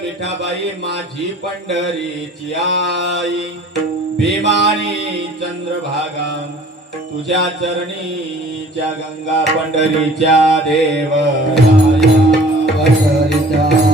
विठाबाई माझी पंढरीची आई भीमानी चंद्रभागा तुझ्या चरणीच्या गंगा पंढरीच्या देवराया पंढरीच्या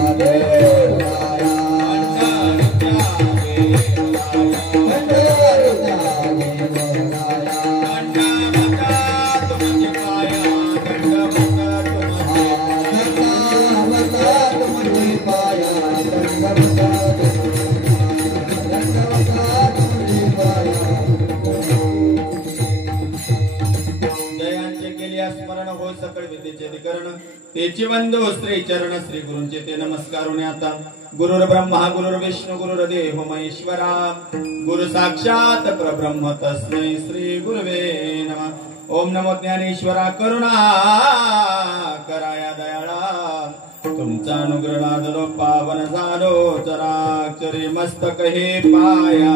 तेची बंधू श्री चरण श्री गुरूंचे ते नमस्कार होणे आता गुरुर ब्रह्मा गुरुर विष्णू गुरुर देव महेश्वरा गुरु साक्षात परब्रह्म तस्मै श्री गुरुवे नमः। ओम नमो ज्ञानेश्वरा करुणा कराया दयाळा तुमचा अनुग्रह लादलो पावन झालो चराचरी मस्तक हे पाया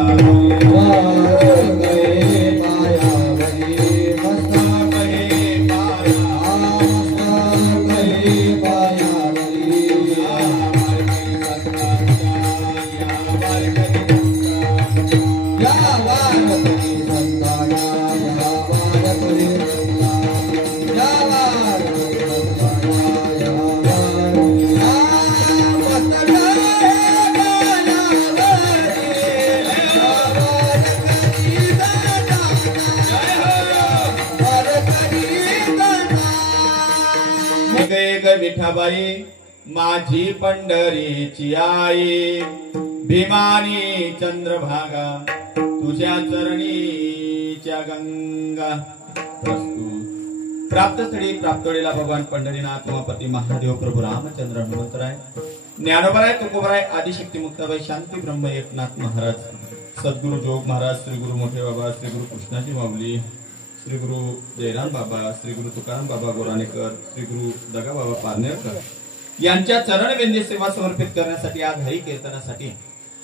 विठाबाई माझी पंढरीची आई भीमानी चंद्रभागा तुझ्या चरणीच्या गंगा प्रस्तुत प्राप्तस्थळी प्राप्तोळीला भगवान पंढरीनाथ उमापती महादेव प्रभू रामचंद्र हनुमंतराय ज्ञानोबराय तुकोबराय आदिशक्ती मुक्ताबाई शांती ब्रह्म एकनाथ महाराज सद्गुरु जोग महाराज श्री गुरु मोठे बाबा श्री गुरु कृष्णाजी माऊली श्री गुरु जयराम बाबा श्री गुरु तुकाराम बाबा गोराणेकर श्री गुरु दगा बाबा पारनेरकर यांच्या चरणविंदी सेवा समर्पित करण्यासाठी आज हरी कीर्तनासाठी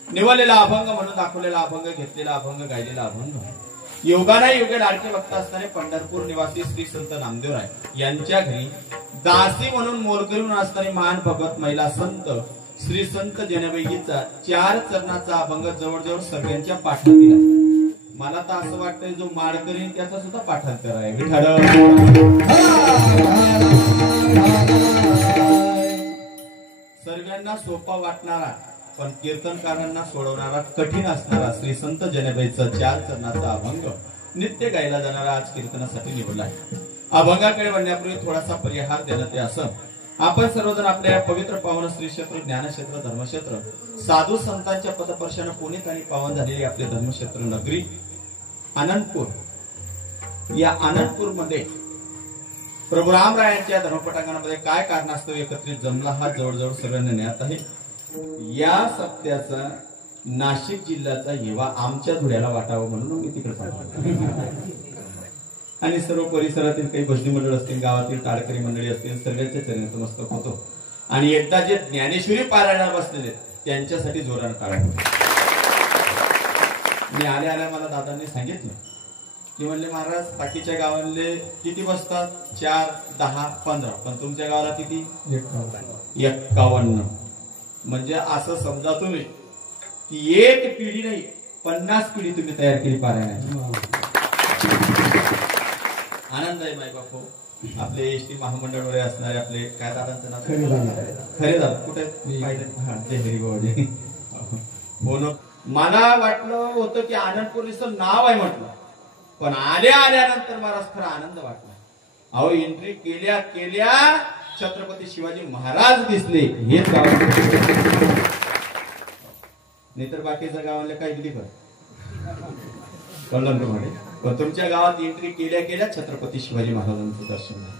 निवडलेला अभंग म्हणून दाखवलेला अभंग घेतलेला अभंग गायलेला अभंग योगाना योगे लाडके भक्त असणारे पंढरपूर निवासी श्री संत नामदेवराय यांच्या घरी दासी म्हणून मोलकरून असणारी महान भगवत महिला संत श्री संत जनाबाईचा 4 चरणाचा अभंग जवळजवळ सगळ्यांच्या पाठातील आहे। मला तर असं वाटतंय जो माडकरी त्याचा सुद्धा पाठांतर आहे विठाळ सर्वांना सोपा वाटणारा पण कीर्तनकारांना सोडवणारा कठीण असणारा श्री संत जनाबाईचा 4 चरणाचा अभंग नित्य गायला जाणारा आज कीर्तनासाठी निवडला आहे। अभंगाकडे वळण्यापूर्वी थोडासा परिहार देण्यात ते असं आपण सर्वजण आपल्या पवित्र पावन श्री क्षेत्र ज्ञानक्षेत्र धर्मक्षेत्र साधू संतांच्या पदपर्शाने पुनीत आणि पावन झालेली आपले धर्मक्षेत्र नगरी आनंदपूर या आनंदपूर मध्ये प्रभू रामरायांच्या धर्मपटांगणामध्ये काय कारणास्तव एकत्रित जमला हा जवळजवळ सगळ्यांना ज्ञात आहे। या सप्त्याचा नाशिक जिल्ह्याचा हेवा आमच्या धुळ्याला वाटावं म्हणून मी तिकडे पाठवतो आणि सर्व परिसरातील काही भजनी मंडळ असतील गावातील टाळकरी मंडळी असतील सर्वांच्या चरणी नतमस्तक होतो आणि एकदा जे ज्ञानेश्वरी पारायणाला बसलेले त्यांच्यासाठी जोरानं टाळा। मी आल्या मला दादांनी सांगितलं की म्हणले महाराज बाकीच्या गावांले किती बसतात 4, 10, 15 पण तुमच्या गावाला किती 51 म्हणजे असं समजा तुम्ही की एक पिढी नाही 50 पिढी तुम्ही तयार केली पारायणाची। आनंद आहे माय बापू आपले एसटी महामंडळवर असणारे आपले काय दादांचं नाव खरे दादा कुठे जय हरिबाबाजी बोल मला वाटलं होतं की आनंदपूरचं नाव आहे म्हटलं पण आल्यानंतर मला खरा आनंद वाटला। अहो एंट्री केल्या केल्या छत्रपती शिवाजी महाराज दिसले हेच गाव नाही तर बाकीच्या गावाला काही दिली कळलं तुम्हाला तुमच्या गावात एंट्री केल्या केल्या छत्रपती शिवाजी महाराजांचं दर्शन झालं।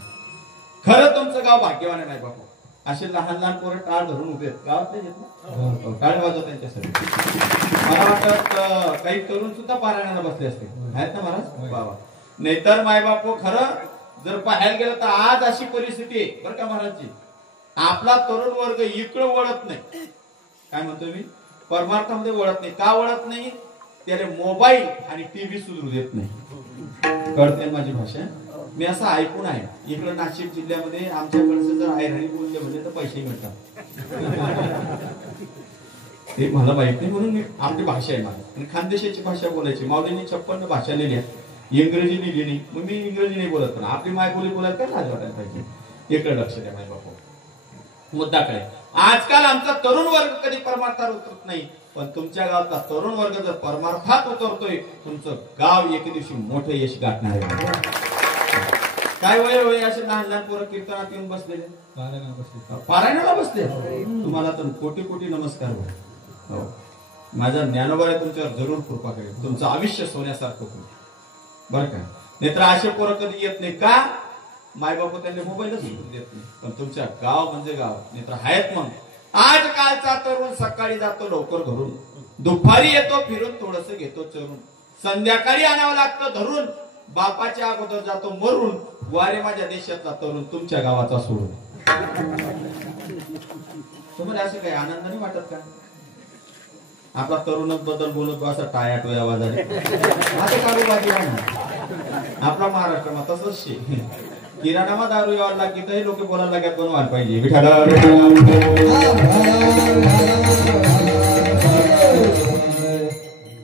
खरं तुमचं गाव भाग्यवान आहे बापू असे लहान लहान पोरं टाळ धरून उभे गावात नाही टाळ वाजव त्यांच्यासाठी मला वाटत काही तरुण सुद्धा पारायणाला बसले असते आहेत ना महाराज बाबा नाहीतर मायबापू खरं जर पाहायला गेलं तर आज अशी परिस्थिती आहे बरं का महाराजची आपला तरुण वर्ग इकडं वळत नाही काय म्हणतो मी परमार्थामध्ये वळत नाही का वळत नाही त्याला मोबाईल आणि टीव्ही सुधरू देत नाही कळते माझी भाषा मी असं ऐकून आहे इकडं नाशिक जिल्ह्यामध्ये आमच्याकडचं जर आयराणी बोलले म्हणजे तर पैसे मिळतात ते मला माहित नाही म्हणून आपली भाषा आहे माझी आणि खानदेशाची भाषा बोलायची माऊलींनी 56 भाषा लिहिल्या इंग्रजी लिहिली नाही मग मी इंग्रजी नाही बोलत पण आपली मायबोली बोलायला काय लाज वाटायला पाहिजे इकडे लक्ष द्या माय बापू मुद्दाकडे आजकाल आमचा तरुण वर्ग कधी परमार्थात उतरत नाही पण तुमच्या गावचा तरुण वर्ग जर परमार्थात उतरतोय तुमचं गाव एके दिवशी मोठं यश गाठणार आहे। काय वय वय असे लहान लहान पोरं कीर्तनात येऊन बसलेले पारायणाला बसले तुम्हाला तर कोटी कोटी नमस्कार हो माझा ज्ञानोबा तुमच्यावर जरूर कृपा करेल तुमचं आयुष्य सोन्यासारखं होईल बरं का नाहीतर असे पोरं कधी येत नाही का मायबाप त्यांना मोबाईलच सुरू देत नाही. पण तुमच्या गाव म्हणजे गाव नाही तर आहेत. मग आजकालचा तरुण सकाळी जातो लवकर घरून, दुपारी येतो फिरून थोडस घेतो चरून, संध्याकाळी आणावं लागतं धरून, बापाच्या अगोदर जातो मरून. वारे माझ्या देशातला तरुण तुमच्या गावाचा सोडून. तुम्हाला असं काही आनंद नाही वाटत का? आपला तरुणच बद्दल बोलत असा टाया टोया आवाजाने असं कारोबारी आहे ना आपला महाराष्ट्रात. तसंच शे किराणामा दारू यावं लागली तर लोक बोलायला लागत पण व्हायला पाहिजे. विठाला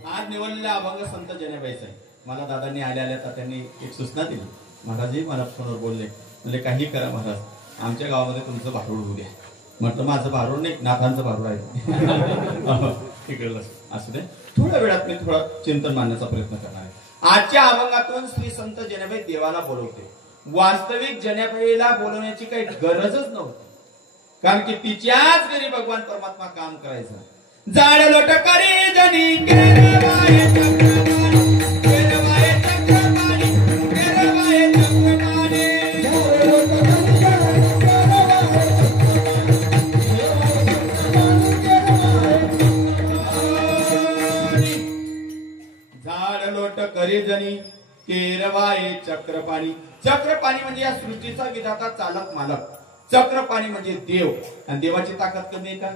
आज निवडलेला अभंग संत जनाबाईचा आहे. मला दादांनी आल्या त्यांनी एक सूचना दिली. महाराजजी मला फोनवर बोलले, म्हणजे काही करा महाराज, आमच्या गावामध्ये तुमचं भारूड होऊ द्या. म्हटलं माझं भारूड नाही, नाथांचं भारूड आहे. तिकडलं असू दे. थोड्या वेळात मी थोडं चिंतन मांडण्याचा प्रयत्न करणार आहे. आजच्या अभंगातून श्री संत जनाबाई देवाला बोलवते. वास्तविक जनाबाईला बोलवण्याची काही गरजच नव्हती, कारण की तिच्याच घरी भगवान परमात्मा काम करायचा. जाड लोट करी जनी केरवाये चक्रपाणी, केरवाये चक्रपाणी, केरवाये चक्रपाणी. जाड लोट करी जनी केरवाये चक्रपाणी. चक्रपाणी म्हणजे या सृष्टीचा विधाता, चालक, मालक. चक्रपाणी म्हणजे देव. आणि देवाची ताकद कमी आहे का?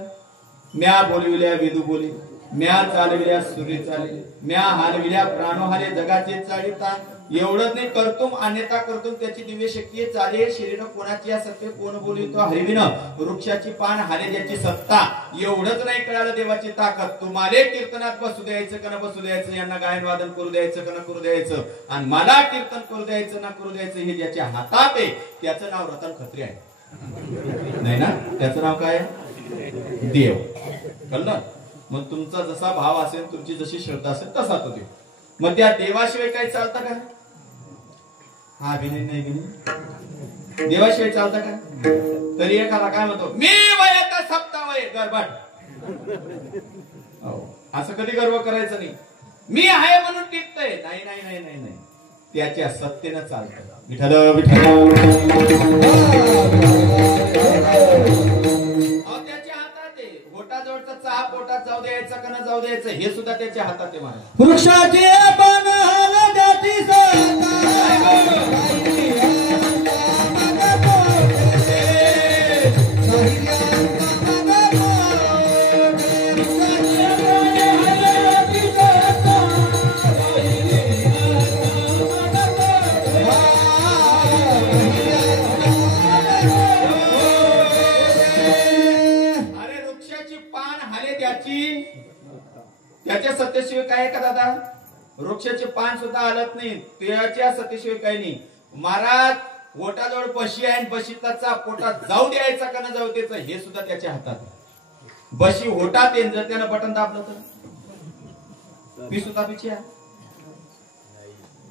म्या बोलविल्या वेदू बोले, म्या चालविल्या सूर्य चाले, म्या हालविल्या प्राणो हाले, जगाचे चालिता. एवढंच नाही, करतुम अन्यथा करतुम, त्याची दिव्य शक्ती चाले. शरीर कोणाची सत्य कोण बोलितो हरिविन, वृक्षाची पान हाले ज्याची सत्ता. एवढंच नाही कळालं देवाची ताकद. तुम्हाला कीर्तनात बसू द्यायचं का ना बसू द्यायचं, यांना गायन वादन करू द्यायचं का ना करू द्यायचं, आणि मला कीर्तन करू द्यायचं ना करू द्यायचं, हे ज्याच्या हातात आहे त्याचं नाव रतन खत्री आहे. नाही ना? त्याचं नाव काय आहे? देव. कळलं? मग तुमचा जसा भाव असेल, तुमची जशी श्रद्धा असेल तसा तो देव. मग त्या देवाशिवाय काही चालतं का? हा विनय नाही विनय, देवाशिवाय चालतं का? तरी एखादा काय म्हणतो, मी वयता सप्तावय गरबाट. असं कधी गर्व करायचं नाही. मी आहे म्हणून टिकतंय. नाही नाही नाही नाही नाही, त्याच्या सत्तेनं चालतं. विठ्ठल विठ्ठल. त्याच्या हातात आहे. पोटाजवळचा चहा पोटात जाऊ द्यायचा का न जाऊ द्यायचं हे सुद्धा त्याच्या हातात आहे. महाराज वृक्षाचे पान हलद्याची त्याच्या सत्तेशिवाय काय का दादा? वृक्षाचे पान सुद्धा हलत नाही, त्याच्या सत्तेशिवाय काही नाही. महाराज पोटाजवळ बशी आहे, बशीतला चाप पोटात जाऊ द्यायचा का न जाऊ द्यायचा हे सुद्धा त्याच्या हातात. बशी होटात येईल, जर त्यानं बटन दाबलं तर पी सुद्धा पिची आहे.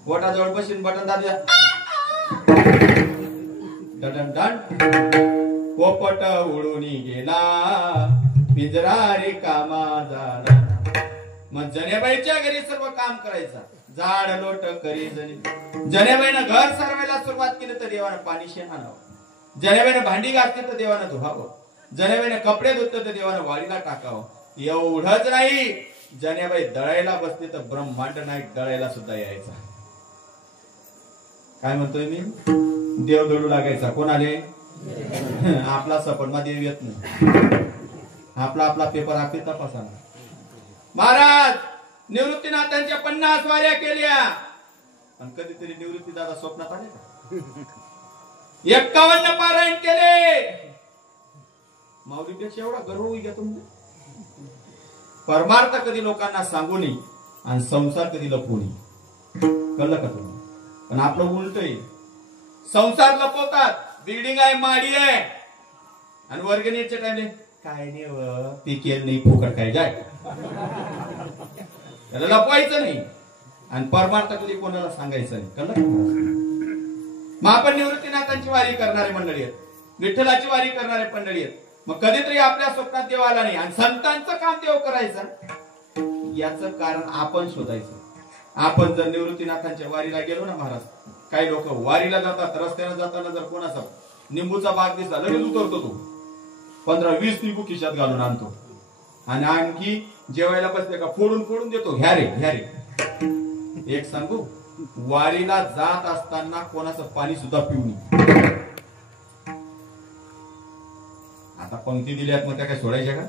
पोटाजवळ बशीन बटन दाबल्या डन डन, पोपट उडून गेला पिंजरा रे कामा झाला. मग जनेबाईच्या घरी सर्व काम करायचं. जाड लोट करी जनी. जनेबाईनं घर सरवायला सुरुवात केली तर देवानं पाणी शेण आणावं. जनेबाईनं भांडी घातली तर देवानं धुवावं. जनेबाईनं कपडे धुतले तर देवानं वाळीला टाकावं. एवढंच नाही, जनेबाई दळायला बसली तर ब्रह्मांड नाईक दळायला सुद्धा यायचा. काय म्हणतोय मी? देव दळू लागायचा. कोण आले? आपला सपनमा देव येत नाही. आपला आपला पेपर आपली तपासा. महाराज निवृत्तीनाथांच्या 50 वाऱ्या केल्या, आणि कधीतरी निवृत्ती दादा स्वप्नात आले का? 51 पारायण केले. माऊलीपेक्षा एवढा गर्व होई घ्या तुम्ही. परमार्थ कधी लोकांना सांगू नये आणि संसार कधी लपवू नये. कळलं का तुम्ही? पण आपलं उलट आहे. संसार लपवतात. बिल्डिंग आहे, माडी आहे, आणि वर्गणीच्या टाइमले काय नाही पिकेल नाही, फुकट काय जाय, त्याला लपवायचं नाही आणि परमार्थ कधी कोणाला सांगायचं नाही. कळलं? मग आपण निवृत्तीनाथांची वारी करणारे मंडळी आहेत, विठ्ठलाची वारी करणारे मंडळी आहेत. मग कधीतरी आपल्या स्वप्नात देव आला नाही आणि संतांचं काम देव करायचं, याचं कारण आपण शोधायचं. आपण जर निवृत्तीनाथांच्या वारीला गेलो ना महाराज, काही लोक वारीला जातात, रस्त्याने जाताना जर कोणाचा निंबूचा बाग दिसला लगेच उतरतो तो, 15-20 निंबू खिशात घालून आणतो आणि आणखी जेवायला बसले का फोडून फोडून देतो, घ्या रे घ्या रे. एक सांगू, वारीला जात असताना कोणाचं पाणी सुद्धा पिऊ नये. आता पंक्ती दिल्यात मग त्या काय सोडायच्या का?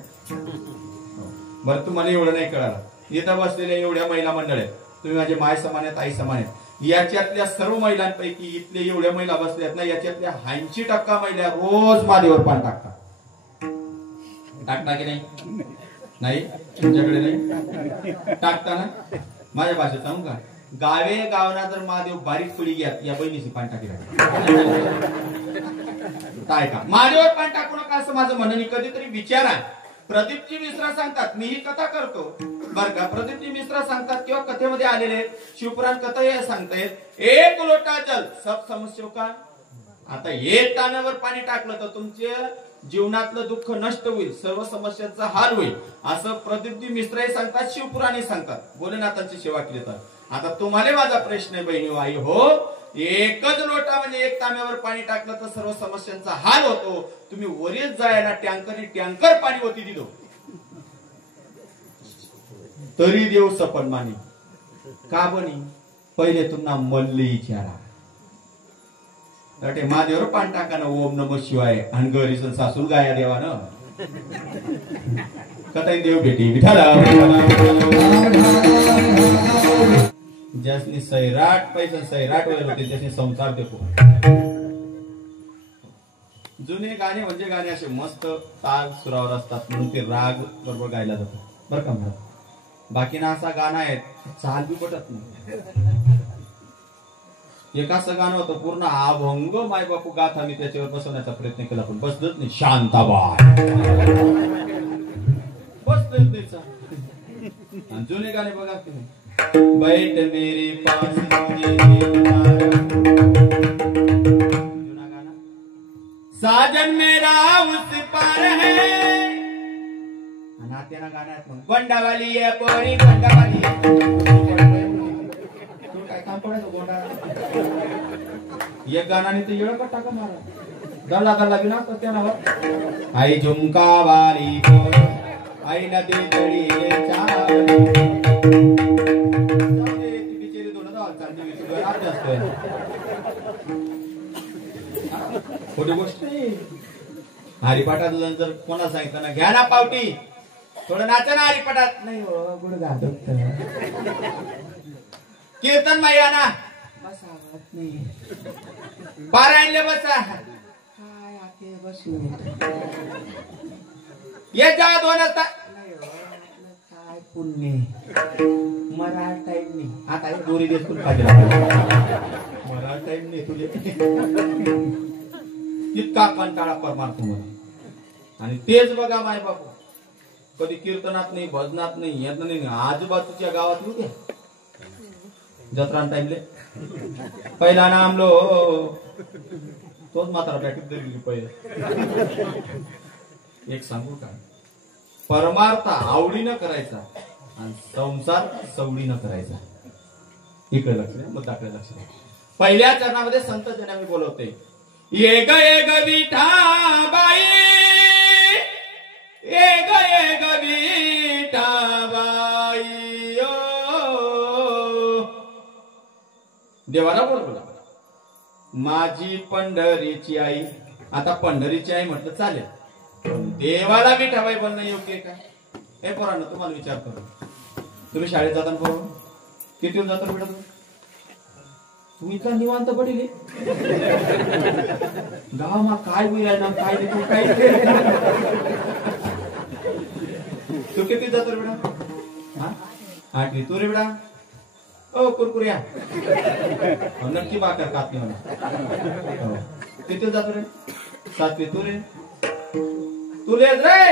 बरं तुम्हाला एवढं नाही कळालं, इथं बसलेल्या एवढ्या महिला मंडळ आहेत, तुम्ही माझे माय समान आहेत, आई समान आहेत. याच्यातल्या सर्व महिलांपैकी इथले एवढ्या महिला बसल्यात ना, याच्यातल्या 80% महिला रोज मादेवर पान टाकतात. टाकता की नाही? नाही तुमच्याकडे नाही टाकता ना? माझ्या भाषेत सांगू का, गावे गावना जर महादेव बारीक पडी घ्या, या बहिणीची पान टाकी काय का महादेवर पान टाकू नका असं माझं म्हणणं. कधीतरी विचारा. प्रदीपजी मिश्रा सांगतात, मी ही कथा करतो बर का, प्रदीपजी मिश्रा सांगतात किंवा कथेमध्ये आलेले शिवपुराण कथा हे सांगतायत, एक लोटा जल सब समस्या का. आता एक तांब्यावर पाणी टाकलं तर तुमच्या जीवनातलं दुःख नष्ट होईल, सर्व समस्यांचा हाल होईल असं प्रदीपजी मिश्राही सांगतात, शिवपुराणी सांगतात, भोलेनाथांची सेवा केली तर. आता तुम्हाला माझा प्रश्न आहे बहिणी आई हो, एकच लोटा म्हणजे एक तांब्यावर पाणी टाकलं तर सर्व समस्यांचा हाल होतो, तुम्ही वरीच जायला टँकर पाणी होती दिलो तरी देव सपन मानी का बनी. पहिले तुम्हाला मल्ली विचारा, महादेवर पाणी टाकानं ओम नमः शिवाय आणि गरीसन सासूल गाया देवानं कथा देव भेटी विठाला. ज्यासनी सैराट पैसा सैराट वगैरे होते त्याने संसार देखो. जुने गाणे म्हणजे गाणे असे मस्त ताल सुरावर असतात म्हणून ते राग बरोबर गायला जातात बरं का म्हणत. बाकी ना असा गाणं आहे चाल बी पटत नाही. एक असं गाणं होतं पूर्ण अभंग माय बापू गाथा मी त्याच्यावर बसवण्याचा प्रयत्न केला पण बसलंच नाही. शांताबाई बसलंच नाही. जुने गाणे बघा तुम्ही, बैठ मेरे पास जुना गाना, साजन मेरा उस पार है. आणि आता गाण्यात मग गोंडावाली आहे पोरी गोंडावाली काय काम पडायचं गोंडा. एक गाण्याने ते येळ का टाका मारा गल्ला गल्ला बिना त्या नावात. आई झुमका वाली आई नदी तळी खोटी गोष्ट नाही. हरिपाठात जर कोणा सांगितलं ना घ्या ना पावटी थोडं नाचा ना हरिपाठात नाही हो गुडघा कीर्तन माया ना बसा नाही पारायणले बसा काय आके बसू ये जा दोन असता काय पुण्य मरा टाइम नाही आता दोरी देसून पाहिजे मरा टाइम नाही तुझे इतका कंटाळा परमार्थ मला. आणि तेच बघा माय बापू कधी कीर्तनात नाही भजनात नाही येत नाही. आजूबाजूच्या गावात येऊ द्या जत्रा टाइमले पहिला नामलो तोच मात्र बॅटरी दिली पहिले. एक सांगू का, परमार्थ आवडीनं करायचा आणि संसार सवडीनं करायचा. इकडे लक्ष द्या मुद्दाकडे लक्ष द्या. पहिल्या चरणामध्ये संत जन मी बोलवते, ये ग विठाबाई ये ग विठाबाई देवाला बोलवला माझी पंढरीची आई. आता पंढरीची आई म्हटलं चालेल, देवाला विठाबाई बोलणं योग्य आहे का? हे पोरांनो तुम्हाला विचारतो, तुम्ही शाळेत जाताना पोरं किती येऊन जाता बेटा? तुम्ही इतका निवांत पडेल गाव मा काय बोलाय ना काय नाही काय तू किती जातो बेटा? हा 8वी. तू रे बेटा? ओ कुरकुऱ्या नक्की बाकर खात नाही म्हणा. किती जातो रे? 7वी. तू रे? तू लेस रे?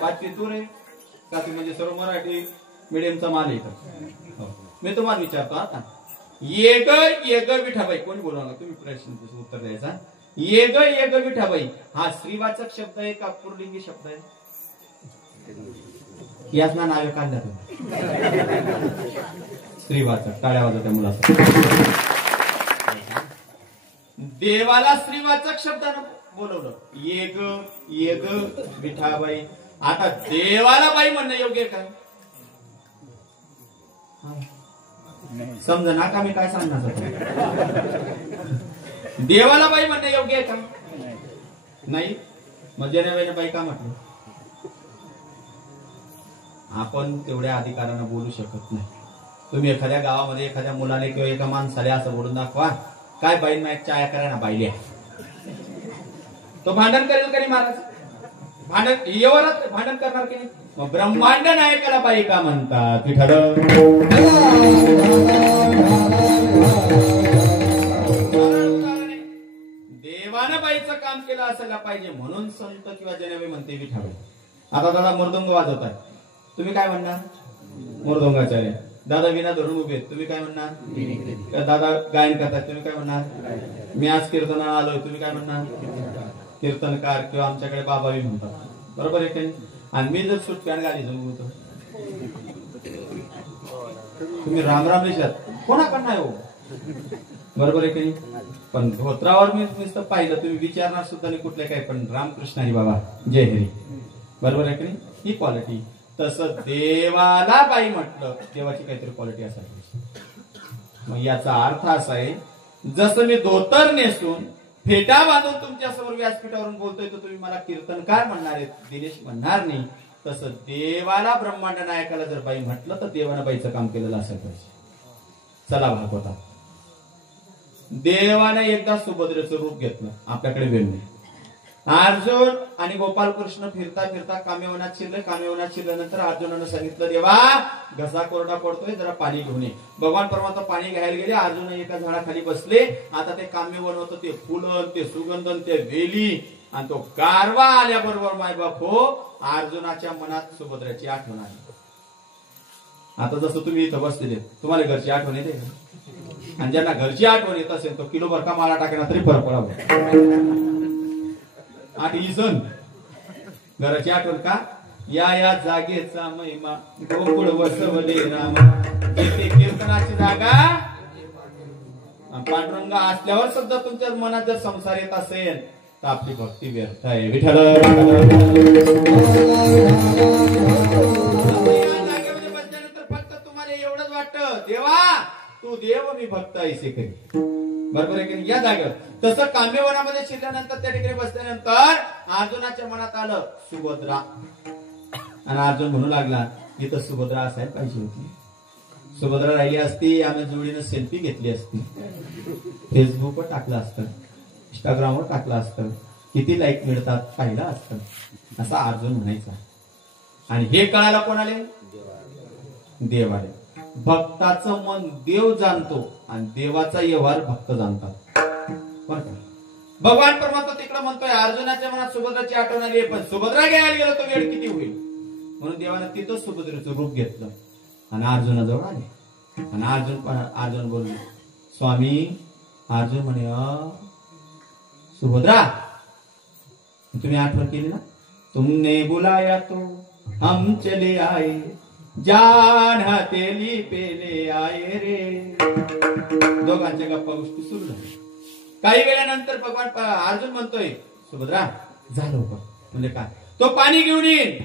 5वी. तू रे? 7वी म्हणजे सर्व मराठी मीडियमचा माल आहे. मी तुम्हाला विचारतो आता, ये ग विठाबाई कोणी बोलवणार? तुम्ही प्रश्नाचं उत्तर द्यायचा. ये ग विठाबाई हा स्त्रीवाचक शब्द आहे का पुल्लिंगी शब्द आहे? याच ना नावे काढल्या स्त्रीवाचक. टाळ्या वाजवत्या मुलाचं. देवाला श्रीवाचक शब्दानं बोलवलं, ये ग विठाबाई. आता देवाला बाई म्हणणं योग्य का? समजा ना का मी काय सांगणार होतो? देवाला बाई म्हणणं योग्य आहे का? नाही. मग जनाबाईने बाई का म्हटलं? आपण तेवढ्या अधिकारानं बोलू शकत नाही. तुम्ही एखाद्या गावामध्ये एखाद्या मुलाने किंवा एका माणसाला असं बोलून दाखवा, काय बाईन माहीत चाया करा ना बाईल्या, तो भांडण करेल का नाही महाराज? भांडण येवरात भांडण करणार की नाही? मग ब्रह्मांड नायकाला बाई का म्हणतात? देवानं बाईचं काम केलं असायला पाहिजे म्हणून संत किंवा जनाबाई म्हणते विठाबाई. आता दादा मृदुंग वाजवताय, तुम्ही काय म्हणणार? मृदुंगाचार्य. दादा विना धरून उभे, तुम्ही काय म्हणणार? दादा गायन करतात, तुम्ही काय म्हणणार? मी आज कीर्तनाला आलोय, तुम्ही काय म्हणणार? कीर्तनकार किंवा आमच्याकडे बाबावी म्हणतात. बरोबर आहे की? आणि मी जर सूट पॅन्ट घाली होतो, तुम्ही रामराम देशात कोणाकडं नाही हो. बरोबर आहे की? पण धोत्रावर मी नुसतं पाहिलं, तुम्ही विचारणार सुद्धा नाही कुठले काय, पण रामकृष्ण हरी बाबा जय हरी. बरोबर आहे की नाही? ही क्वालिटी. तसं देवाला बाई म्हटलं, देवाची काहीतरी क्वालिटी असायची. मग याचा अर्थ असा आहे, जसं मी धोतर नेसून फेटा बांधून तुमच्या समोर व्यासपीठावरून बोलतोय तर तुम्ही मला कीर्तनकार म्हणणार आहेत, दिनेश म्हणणार नाही. तसं देवाला ब्रह्मांड नायकाला जर बाई म्हटलं तर देवानं बाईचं काम केलेलं असेल पाहिजे. चला भागवता. देवाने एकदा सुभद्रेचं रूप घेतलं, आपल्याकडे वेळ नाही. अर्जुन आणि गोपालकृष्ण फिरता फिरता कामेवनात शिरले. कामेवनात शिरल्यानंतर अर्जुनानं सांगितलं, देवा घसा कोरडा पडतोय, जरा पाणी घेऊन ये. भगवान परमात्मा पाणी घ्यायला गेले. अर्जुन एका झाडाखाली बसले. आता ते कामेवन होतं, ते फुलन, ते सुगंधन, ते वेली आणि तो गारवा आल्याबरोबर मायबाप हो, अर्जुनाच्या मनात सुभद्राची आठवण आली. आता जसं तुम्ही इथं बसलेले, तुम्हाला घरची आठवण येते, आणि ज्यांना घरची आठवण येत असेल तो किलोभर का माळा टाकणार तरी फरक पडावा. आठ इसन घराची आठवण का? या जागेचा महिमा गोकुळ वसवले राम. येथे कीर्तनाची जागा. पांडुरंग असल्यावर सुद्धा तुमच्या मनात जर संसार येत असेल तर आपली भक्ती व्यर्थ आहे. विठ्ठल जागेमध्ये बसल्यानंतर फक्त तुम्हाला एवढंच वाटतं, देवा तू देव मी भक्त ऐसे करी. बरोबर आहे की? या जागेवर तसं काम्यवनामध्ये शिरल्यानंतर त्या ठिकाणी बसल्यानंतर अर्जुनाच्या मनात आलं सुभद्रा. आणि अर्जुन म्हणू लागला, इथं सुभद्रा असायला पाहिजे होती. सुभद्रा राहिली असती, आम्ही जोडीनं सेल्फी घेतली असती, फेसबुकवर टाकलं असतं, इंस्टाग्रामवर टाकलं असतं, किती लाईक मिळतात पाहिलं असतं, असा अर्जुन म्हणायचा. आणि हे कळायला कोणाले? देवाले. भक्ताचं मन देव जाणतो आणि देवाचा व्यवहार भक्त जाणतात. भगवान परमात्मा तिकडे म्हणतोय अर्जुनाच्या मनात सुभद्राची आठवण आली, पण सुभद्रा घ्यायला गेलो तर वेळ किती होईल, म्हणून देवानं तिथं सुभद्रेचं रूप घेतलं आणि अर्जुनाजवळ आले. आणि अर्जुन बोलले, स्वामी. अर्जुन म्हणे, सुभद्रा तुम्ही आठवण केली ना, तुमने बुलाया तो हम चले आए, जान हतेली पेले आये रे. दोघांच्या गप्पा गोष्टी सुरू झाल्या. काही वेळानंतर भगवान अर्जुन म्हणतोय, सुभद्रा झालं लवकर. म्हणजे काय? तो पाणी घेऊन येईल.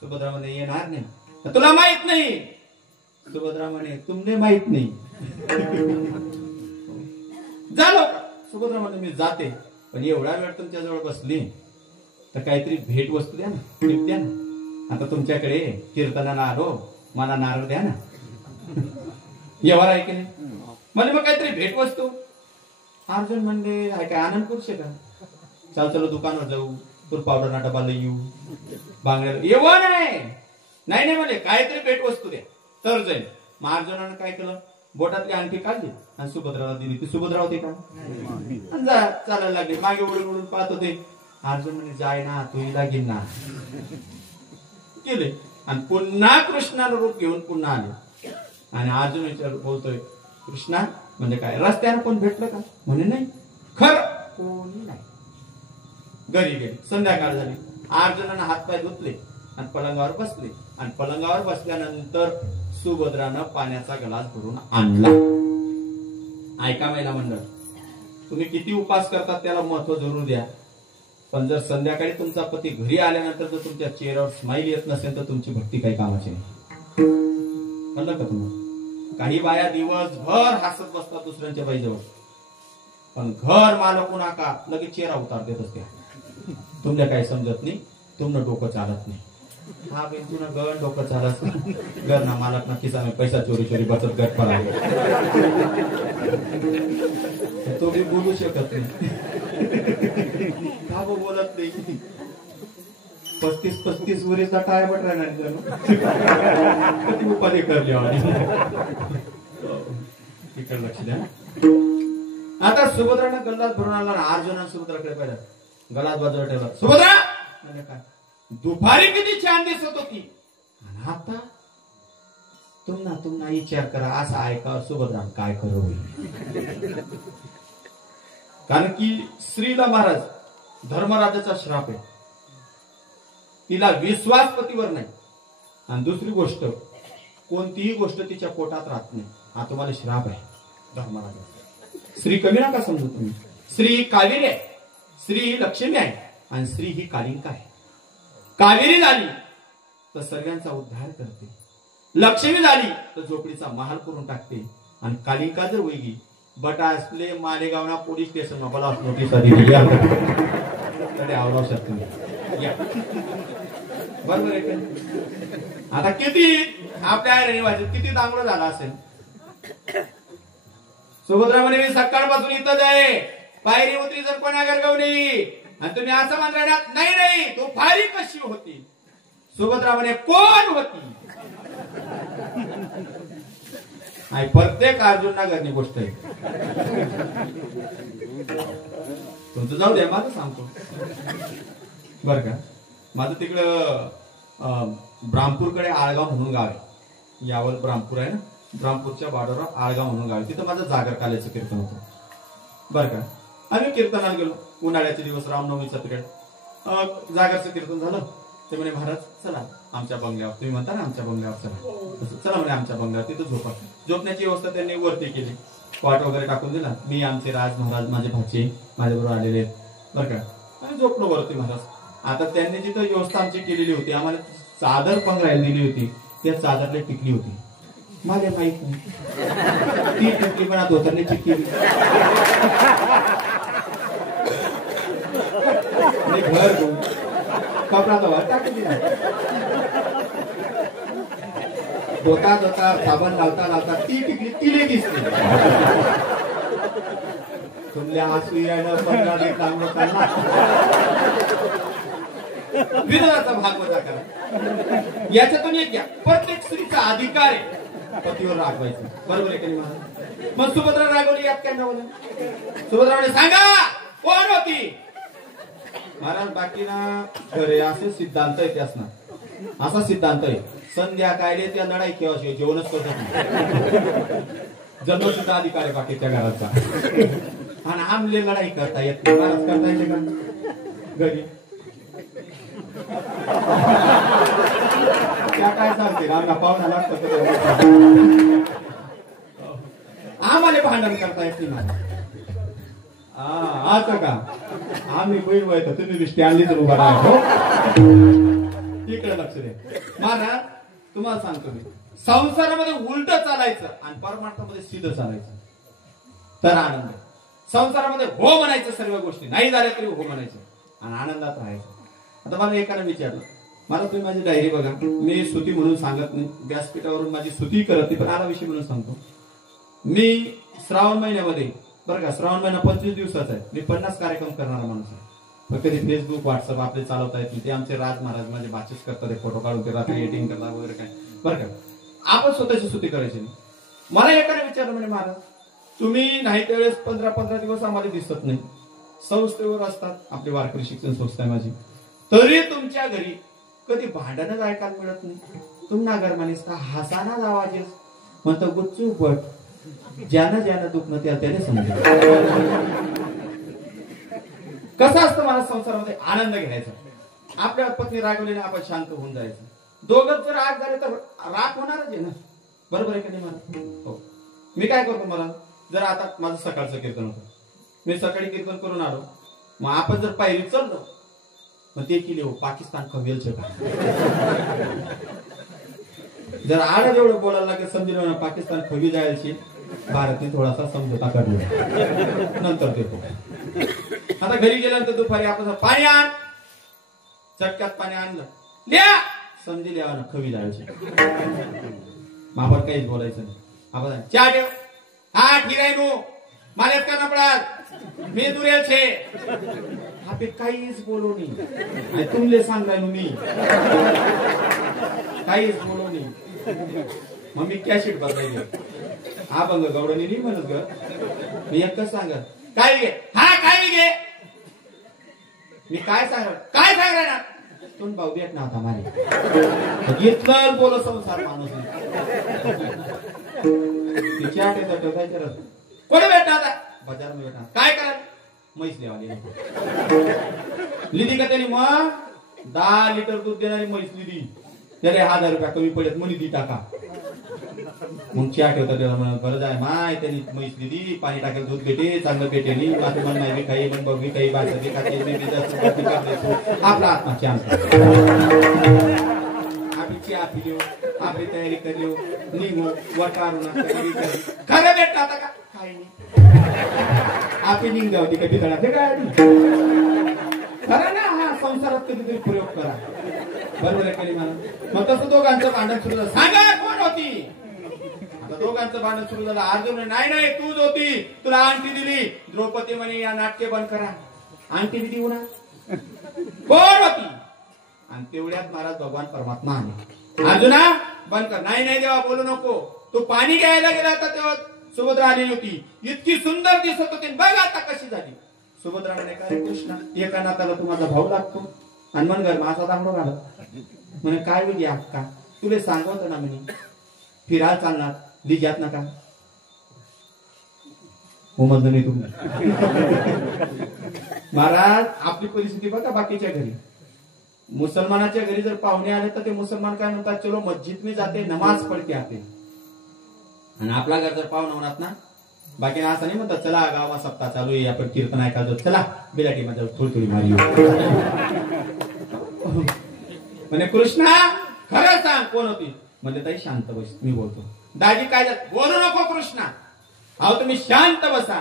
सुभद्रा म्हणे, येणार नाही. तुला माहित नाही. सुभद्रा म्हणे, तुमने माहित नाही. झालं. सुभद्रा म्हणे, मी जाते, पण एवढा वेळ तुमच्या जवळ बसली तर काहीतरी भेट वस्तू द्या ना, गिफ्ट द्या ना. आता तुमच्याकडे कीर्तनाला आलो, मला नारळ द्या ना. व्यवहार आहे की नाही? म्हणजे मग काहीतरी भेट वस्तू. अर्जुन म्हणले, काय आनंद करू का? चलो दुकानावर जाऊ, तुर पावडर ना डबा लई येऊ, बांगड्या येवं नाही म्हणजे काहीतरी भेट वस्तू द्या तर जाईल. मग अर्जुनानं काय केलं? बोटातली अंगठी काढली आणि सुभद्राला दिली. ती सुभद्रा होती का? चालायला लागली, मागे ओढून पाहत होते. अर्जुन म्हणजे, जाय ना तू हिला घेईन ना. केले आणि पुन्हा कृष्णाला रूप घेऊन पुन्हा आले. आणि अर्जुन विचार बोलतोय, कृष्णा म्हणजे काय? रस्त्यानं कोण भेटलं का? म्हणे नाही. खरं कोणी नाही. घरी गेले. संध्याकाळ झाली. अर्जुनानं हातपाय धुतले आणि पलंगावर बसले. आणि पलंगावर बसल्यानंतर सुभद्रानं पाण्याचा ग्लास भरून आणला. ऐका महिला मंडळ, तुम्ही किती उपास करतात त्याला महत्व जरूर द्या, पण जर संध्याकाळी तुमचा पती घरी आल्यानंतर जर तुमच्या चेहऱ्यावर स्माईल येत नसेल तर तुमची भक्ती काही कामाची नाही. कळलं का तुम्हाला? काही बाया दिवसभर हसत बसतात दुसऱ्यांच्या बाईजवळ, पण घर मालकू नका लगेच चेहरा उतार देत असते. तुमल्या काही समजत नाही, तुमनं डोकं चालत नाही. हा बेन तुला गण डोकं चालत घर ना मालक ना खिसा में पैसा चोरी चोरी बचत गट पर आहे, तो बी बोलू शकत नाही. का बोलत नाही? 35 वरीचा काय बट राहणार कधी उपाधी करली इकडे लक्ष द्या. आता सुभद्रानं गल्लात भरून आला ना, अर्जुनानं सुभद्राकडे पाहिलं, गलात बाजूला ठेवला. सुभद्रा म्हणजे काय, दुपारी किती छान दिसत होती, आणि आता तुम्हाला विचार करा, असं ऐका सुभद्रा काय खरं होईल. कारण की स्त्रीला महाराज धर्मराजाचा श्राप आहे, तिला विश्वास पतीवर नाही, आणि दुसरी गोष्ट कोणतीही गोष्ट तिच्या पोटात राहत नाही. हा तुम्हाला श्राप आहे धर्मराजा. स्त्री कमी नका समजू तुम्ही. स्त्री ही कावेरी आहे, स्त्री ही लक्ष्मी आहे, आणि स्त्री ही कालिंका आहे. कावेरी झाली तर सर्वांचा उद्धार करते, लक्ष्मी झाली तर झोपडीचा महाल करून टाकते, आणि कालिंका जर वेगळी बटा असले मालेगावना पोलीस स्टेशन मला नोटीस दिली आवडाव शकतो बरोबर आहे. आता किती आपल्या रहिवासी किती दांगडं झाला असेल. सुभद्रा म्हणे मी सकाळपासून इथंच आहे, पायरी उतरी जर कोणा गरगवली, आणि तुम्ही असं म्हणणार नाही नाही तो फायरी कशी होती. सुभद्रा म्हणे कोण होती. प्रत्येक अर्जुनना घरची गोष्ट आहे. तुमचं जाऊ द्या, माझं सांगतो बर का. माझं तिकडं ब्रामपूरकडे आळगाव म्हणून गाव आहे, यावल ब्रामपूर आहे ना, ब्रामपूरच्या बॉर्डरवर आळगाव म्हणून गाव आहे. तिथं माझं जागर काल्याचं कीर्तन होतं बर का. आम्ही कीर्तनाला गेलो, उन्हाळ्याचे दिवस, रामनवमीचा पिरियड, जागरचं कीर्तन झालं. ते म्हणे महाराज चला आमच्या बंगल्यावर, तुम्ही म्हणता ना आमच्या बंगल्यावर चला, चला म्हणे आमच्या बंगल्यावर, तिथं झोपा. झोपण्याची व्यवस्था त्यांनी वरती केली, कॉट वगैरे टाकून दिला. मी आमचे राज महाराज माझे भाचे माझ्याबरोबर आलेले बरं का, आणि झोपलो वरती महाराज. आता त्यांनी जिथं व्यवस्था आमची केलेली होती, आम्हाला चादर पंघरायला दिली होती, त्या चादरला टिकली होती. मला माहित नाही ती टिकली, पण आता धोतरने चिटकी घर घेऊन कपडा दवा टाकली, धोता धोता साबण लावता लावता ती टिकली, तिले दिसली. तुमल्या आसू यायला 15 दिवस चांगलं चालला, विरोधाचा भाग वजा करा. याच्यातून एक घ्या, प्रत्येक स्त्रीचा अधिकार आहे पतीवर रागवायचं, बरोबर आहे की नाही. मग सुभद्रा रागवली, यात काय नावलं. सुभद्राने सांगा कोण होती. महाराज बाकी ना खरे असे सिद्धांत आहे त्यासना, असा सिद्धांत आहे संध्याकाळी त्या लढाई केव्हा जेवणच करत नाही, जन्म सुद्धा अधिकार आहे बाकीच्या घराचा. आणि आमले लढाई करता येत नाही, महाराज करता येते का घरी. त्या काय सांगते आम्हाला पाहुणा लागतं, आम्हाला भांडण करता येत नाही. असं का, आम्ही बहीण व्हायचं, तुम्ही स्टँडलीच उभा राहतो. इकडे लक्ष द्या महाराज. तुम्हाला सांगतो मी, संसारामध्ये उलट चालायचं आणि परमार्थामध्ये सिद्ध चालायचं तर आनंद. संसारामध्ये हो म्हणायचं सर्व गोष्टी, नाही झाल्या तरी हो म्हणायचं आणि आनंदात राहायचं. आता मला एकाने विचारलं, मला तुम्ही माझी डायरी बघा, मी स्तुती म्हणून सांगत नाही, व्यासपीठावरून माझी स्तुती करत नाही, पण आला विषय म्हणून सांगतो. मी श्रावण महिन्यामध्ये बरं का, श्रावण महिना 25 दिवसाचा आहे, मी 50 कार्यक्रम करणारा माणूस आहे. मग कधी फेसबुक व्हॉट्सअप आपले चालवता येत नाही, ते आमचे राज महाराज माझे बातचीत करतात, फोटो काढून ते रात्री एडिटिंग करतात वगैरे काय बरं का. आपण स्वतःची स्तुती करायची नाही. मला एकाने विचारलं म्हणे महाराज तुम्ही नाही त्यावेळेस 15 दिवस आम्हाला दिसत नाही, संस्थेवर असतात, आपली वारकरी शिक्षण संस्था आहे माझी, तरी तुमच्या घरी कधी भांडणच ऐकायला मिळत नाही. तुम्हाला घर मानेस का हसानाच आवाज येस म्हणतो गुच्चू पट, ज्यानं ज्यानं दुखणं त्याने समजेल. कसं असतं मला संसारामध्ये आनंद घ्यायचा. आपल्या पत्नी रागवलेला आपण शांत होऊन जायचं. दोघं जर राग झाले तर राग होणारच आहे ना, बरोबर आहे का नाही मला. हो, मी काय करतो, मला जर आता माझं सकाळचं कीर्तन होतं, मी सकाळी कीर्तन करून आलो, मग आपण जर पायरी चाललो मग ते केली हो पाकिस्तान खवेल का जर आडं एवढं बोलायला लागेल समजलं पाकिस्तान खवी जायची, भारतने थोडासा समझोता करला नंतर देतो. आता घरी गेल्यानंतर दुपारी आपण पाणी आण, चटक्यात पाणी आणलं, लिया समजी लिहा ना खवी जायची. आपण काहीच बोलायचं नाही. आपण चहा ठेव, हा ठीक आहे नो मालेत का नपडाल मी दुरेल छे आपे काहीच बोलू नाही. तुमले सांग राहिलो मी काहीच बोलू नाही. मग मी कॅशिट बदलायला हा बंग गवडणी नाही म्हणत ग, मी एकच सांग काय घे, हा काय घे, मी काय सांग ना तुम भाऊ भेट ना आता मारे घेतलं बोल संसार माणूस तिच्या कोणी भेटणार आता बाजार में भेटणार काय करा म्हैस लेवाली लिदी का त्यांनी मग 10 लिटर दूध देणारी म्हैस लिदी त्याला 1000 रुपये कमी पडत म्हणी दी टाका. मग चहा ठेवता त्याला म्हणत बरं जाय माय त्यांनी म्हैस लिदी पाणी टाकेल दूध भेटे चांगलं भेटेली माझं मन नाही काही मग बघ काही भाषा खाते आपला आत्मा चहा आपली चहा पिलो आपली तयारी करलो निघो वटारू खरं भेटत आता का काही नाही आपली निघ जाऊ ती कधी ते काय खरं ना. हा संसारात कधीतरी प्रयोग करा बरोबर आहे कधी मला. मग तसं दोघांचं भांडण सुरू झालं. सांगा कोण होती, आता दोघांचं भांडण सुरू झालं. अर्जुन नाही तूच होती, तुला अंगठी दिली. द्रौपदी म्हणे या नाट्य बंद करा, अंगठी दिली ना कोण होती. आणि तेवढ्यात महाराज भगवान परमात्मा आले. अर्जुना बंद कर. नाही देवा बोलू नको. तू पाणी घ्यायला गेला होता तेव्हा सुभद्रा आलेली होती, इतकी सुंदर दिसत होती, बघ आता कशी झाली. सुभद्रा म्हणे काय कृष्णा एका नाताला तू माझा भाऊ लागतो आणि मन घर माझा दांगडो घालत म्हणे काय होईल अक्का तुले सांगवत ना म्हणे फिरायला चालणार लिजात नका उमजलं नाही तुम्ही. महाराज आपली परिस्थिती बघा बाकीच्या घरी. मुसलमानाच्या घरी जर पाहुणे आले तर ते मुसलमान काय म्हणतात चलो मस्जिद में जाते नमाज पढ़ के आते. आणि आपला घर जर पाहुणा होणार ना बाकी असं नाही म्हणतात चला गावा सप्ताह चालू आहे आपण कीर्तन ऐकायचो चला बिलाटी मध्ये थोडी मारी म्हणे कृष्णा खरं सांग कोण होती. म्हणजे ताई शांत बस मी बोलतो. दाजी काय बोलू नको कृष्णा. अहो तुम्ही शांत बसा.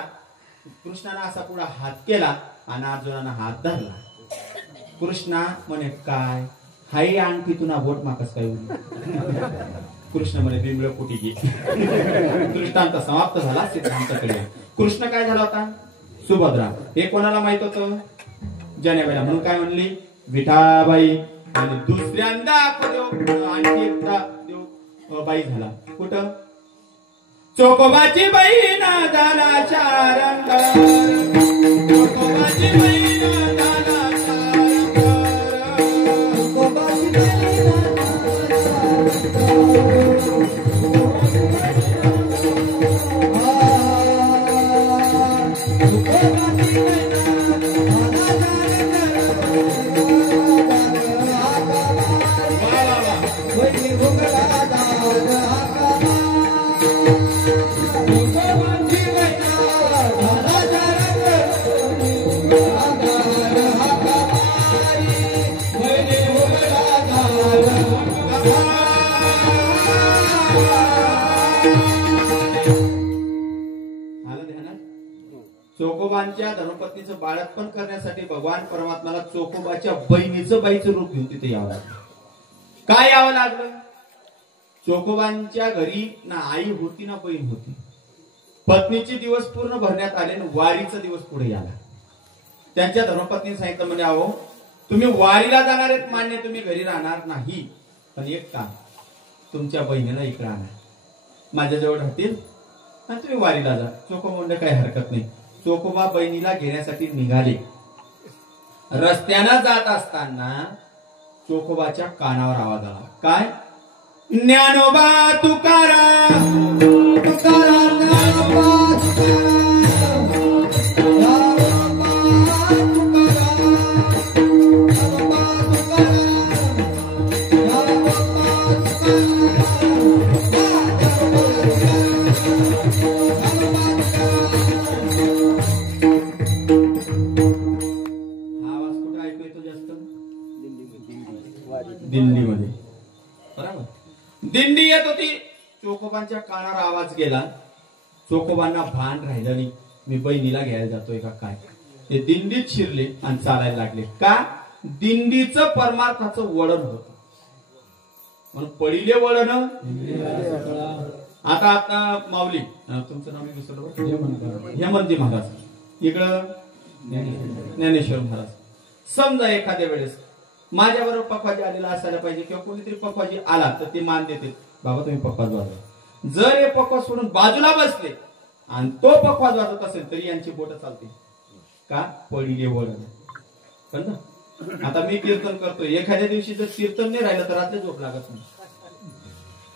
कृष्णाने असा पुढे हात केला आणि अर्जुनानं हात धरला. कृष्णा म्हणे काय हाई आणखी तुला बोट माकस काय कृष्ण म्हणे बिंबळ कुठे गे. दृष्टांत समाप्त झाला. सिद्धांताकडे कृष्ण काय झाला होता सुभद्रा हे कोणाला माहित होतं जनेबाईला म्हणून काय म्हणली विठाबाई. आणि दुसऱ्यांदा आणखी एकदा देव बाई झाला कुठं चोकोबाची बहीण झाला चारंग. चोकोबाची बहीण झाला चारंग. चोकोबांच्या धर्मपत्नीचं बाळपण करण्यासाठी भगवान परमात्माला चोकोबाच्या बहिणीचं बाईचं रूप घेऊन तिथे यावं लागलं. काय यावं लागलं चोकोबांच्या घरी ना आई होती ना बहीण होती. पत्नीचे दिवस पूर्ण भरण्यात आले आणि वारीचा दिवस पुढे आला. त्यांच्या धर्मपत्नीने सांगितलं म्हणजे अहो तुम्ही वारीला जाणार आहेत मान्य तुम्ही घरी राहणार नाही पण एक काम तुमच्या बहिणीला इकडे आणा माझ्याजवळ राहतील आणि तुम्ही वारीला जा. चोको म्हणलं काही हरकत नाही. चोकोबा बहिणीला घेण्यासाठी निघाले. रस्त्यानं जात असताना चोकोबाच्या कानावर आवाज आला काय ज्ञानोबा तुकाराम तुकाराम ज्ञानोबा तुकाराम. दिंडीमध्ये. बरोबर, दिंडी येत होती, चोकोबांच्या कानावर आवाज गेला. चोकोबांना भान राहिलं नाही, मी बहिणीला घ्यायला जातोय का काय. ते दिंडीत शिरले आणि चालायला लागले. का? दिंडीचं परमार्थाचं वळण होत म्हणून पडिले वळण. आता माऊली, तुमचं नाव मी विसरलो, हेमंती महाराज, इकडं ज्ञानेश्वर महाराज. समजा एखाद्या वेळेस माझ्या बरोबर पखवाजी आलेला असायला पाहिजे किंवा कोणीतरी पखवाजी आला तर ते मान देते, बाबा तुम्ही पखवाज वाजवा. जर हे पखवाज सोडून बाजूला बसले आणि तो पखवाज वाजवत असेल तरी यांची बोट चालते. का? पडिले वळण. आता मी कीर्तन करतोय, एखाद्या दिवशी जर कीर्तन नाही राहिलं तर रात्री झोप लागत नाही.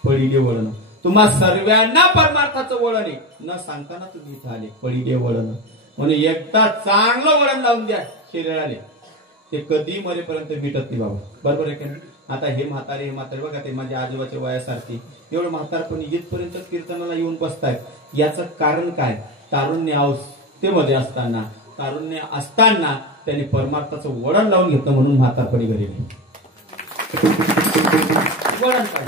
पडिले वळण. तुम्हा सर्वांना परमार्थाचं वळण आहे न सांगताना तुम्ही इथं आले. पडिले वळण म्हणून एकदा चांगलं वळण लावून द्या शरीराले, ते कधी मरेपर्यंत मिटत नाही बाबा. बरोबर आहे का? आता हे म्हातारे बघा, ते माझ्या आजोबाच्या वयासारखी एवढं म्हातारपणी इथपर्यंत कीर्तनाला येऊन बसतायत. याचं कारण काय? तारुण्य अवस्थेमध्ये असताना, तारुण्य असताना त्यांनी परमार्थाचं वळण लावून घेतलं म्हणून म्हातारपणी घरी नाही. वळण काय?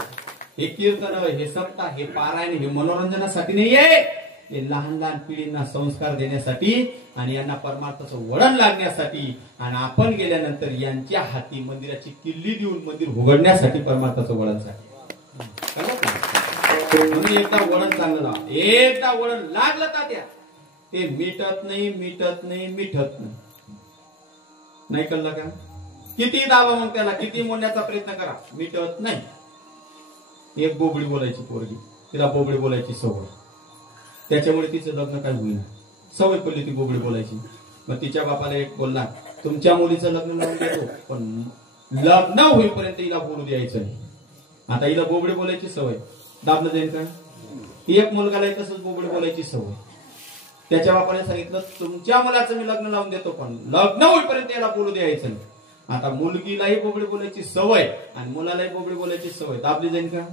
हे कीर्तन, हे सप्ताह, हे पारायण, हे मनोरंजनासाठी नाहीये. हे लहान लहान पिढींना संस्कार देण्यासाठी आणि यांना परमार्थाचं वळण लागण्यासाठी, आणि आपण गेल्यानंतर यांच्या हाती मंदिराची किल्ली देऊन मंदिर उघडण्यासाठी परमार्थाचं वळण साठी. म्हणून एकदा वळण चांगलं लावा. एकदा वळण लागलं तात्या, ते मिटत नाही, मिटत नाही, मिटत नाही. नाही कळलं का? किती दावा मग त्याला, किती मोडण्याचा प्रयत्न करा, मिटत नाही. एक बोबडी बोलायची पोरगी, तिला बोबडी बोलायची सवय, त्याच्यामुळे तिचं लग्न काय होईना. सवय पडली ती बोबडी बोलायची. मग तिच्या बापाला एक बोलला, तुमच्या मुलीचं लग्न लावून देतो पण लग्न होईपर्यंत हिला बोलू द्यायचं नाही. आता हिला बोबडी बोलायची सवय, दाबलं जाईल का? एक मुलगाला तसंच बोबडी बोलायची सवय. त्याच्या बापाने सांगितलं, तुमच्या मुलाचं मी लग्न लावून देतो पण लग्न होईपर्यंत याला बोलू द्यायचं नाही. आता मुलगीलाही बोबडी बोलायची सवय आणि मुलालाही बोबडी बोलायची सवय, दाबली जाईल का?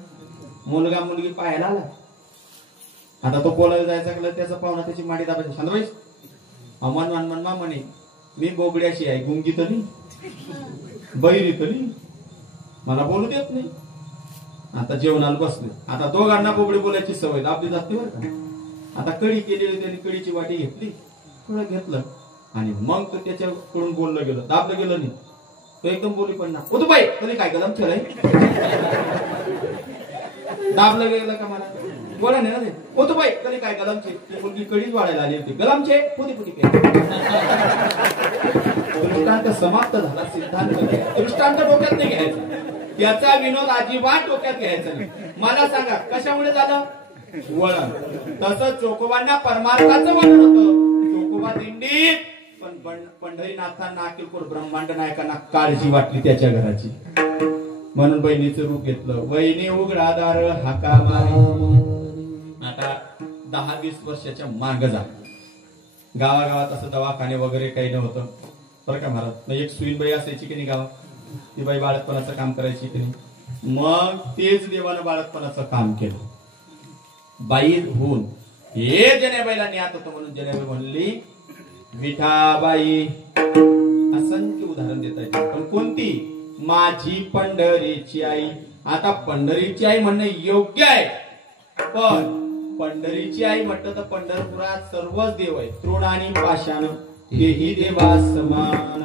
मुलगा मुलगी पाहायला आला, आता तो बोलायला जायचा का त्याचा पाहुणा त्याची माडी दाबायची. शांतबाई अमन म्हणे, मी बोबड्याशी आहे, गुंगी तर नाही, बैरी तर नाही, मला बोलू देत नाही. आता जेवणाला बसले, आता दोघांना बोबडी बोलायची सवय, दाबली जाते बरं का. आता कडी केलेली, त्यांनी कडीची वाटी घेतली, थोडं घेतलं आणि मग तो त्याच्याकडून बोललं गेलं, दाबलं गेलं नाही. तो एकदम बोली पण ना, ओ तू बाई तुम्ही काय गलम केलंय, दाबलं गेलं का मला बोला नाही ना. ओ तू बाई तरी काय गलमचे, ती मुलगी कडीच वाढायला आली होती, गलमचे पुती पुती दृष्टांत समाप्त झाला. सिद्धांत दृष्टांत डोक्यात नाही घ्यायचा, त्याचा विनोद अजिबात डोक्यात घ्यायचा नाही. मला सांगा कशामुळे झालं वळण? तसं चोकोबांना परमार्थाचं वळण होतं. चोकोबा दिंडीत, पण पंढरीनाथांना अकिलपूर ब्रह्मांड नायकांना काळजी वाटली त्याच्या घराची, म्हणून बहिणीचं रूप घेतलं. वहिनी उघडा दार हाका मारी. आता 10-20 वर्षाच्या माग जा, गावागावात असं दवाखाने वगैरे काही नव्हतं बरं का महाराज. एक सुईनबाई असायची की नाही गावात, ती बाई बाळतपणाचं काम करायची की नाही. मग तेच देवानं बाळतपणाचं काम केलं. बाई होऊन हे जनेबाईला न्यात होतं म्हणून जनेबाई म्हणली विठाबाई. असंख्य उदाहरण देता येते, पण कोणती? माझी पंढरीची आई. आता पंढरीची आई म्हणणं योग्य आहे, पण पंढरीची आई म्हटलं तर पंढरपुरात सर्वच देव आहे. तृण आणि पाषाण तेही देवा समान.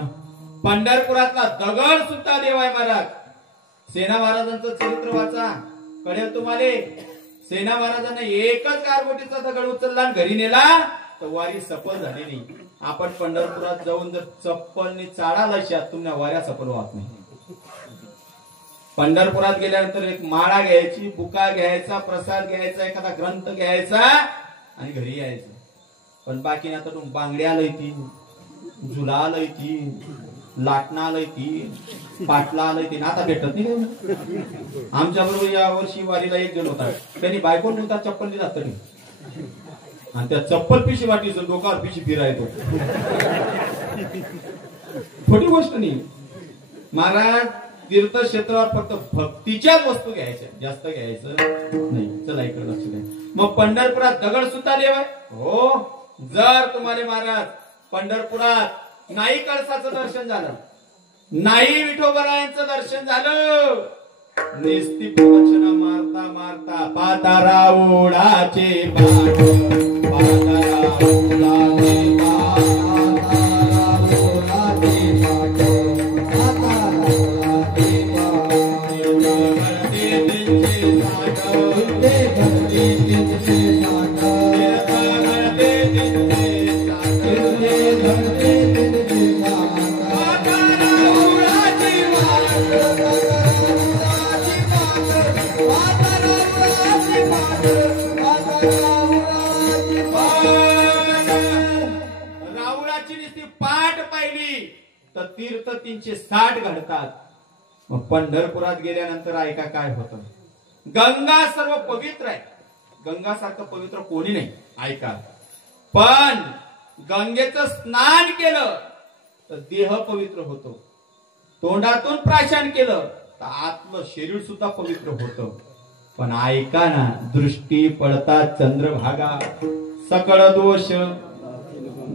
पंढरपुरातला दगड सुद्धा देव आहे महाराज. सेना महाराजांचं चरित्र वाचा, कळेल तुम्हाला. सेना महाराजांना एकच गारगोटीचा दगड उचलला आणि घरी नेला तर वारी सफल झाली नाही. आपण पंढरपुरात जाऊन जर चप्पलनी चाळाला शात तुम्हाला वाऱ्या सफल होत नाही. पंढरपुरात गेल्यानंतर एक माळा घ्यायची, बुका घ्यायचा, प्रसाद घ्यायचा, एखादा ग्रंथ घ्यायचा आणि घरी यायचं. पण बाकी ना तर बांगड्या आलंय ती, झुला आलंय ती, लाटणं आलंय ती, पाटला आलंय ती, आता भेटत नाही. आमच्या बरोबर या वर्षी वारीला एक जण होता, त्यांनी बायकोन म्हणतात चप्पल दिला तरी, आणि त्या चप्पल पिशी वाटीचं डोकावर पिशी फिरायचो. छोटी गोष्ट नाही महाराज. तीर्थक्षेत्रावर फक्त भक्तीच्याच वस्तू घ्यायच्या, जास्त घ्यायचं नाही. चला इकडे लक्ष द्या. मग पंढरपुरात दगड सुद्धा देव आहे हो. जर तुम्हाला महाराज पंढरपुरात नाही कळसाचं दर्शन झालं नाही विठोबरायांचं दर्शन झालं. निस्ती प्रदक्षिणा मारता मारता पाता राऊळाचे पाठ, पाता राऊळाचे तीर्थ 360 घडतात. मग पंढरपुरात गेल्यानंतर ऐका काय होतं. गंगा सर्व पवित्र आहे, गंगासारखं पवित्र कोणी नाही. ऐका, पण गंगेचं स्नान केलं तर देह पवित्र होतो. तोंडातून प्राशन केलं तर आतलं शरीर सुद्धा पवित्र होतं. पण ऐका ना, दृष्टी पडता चंद्रभागा सकळ दोष.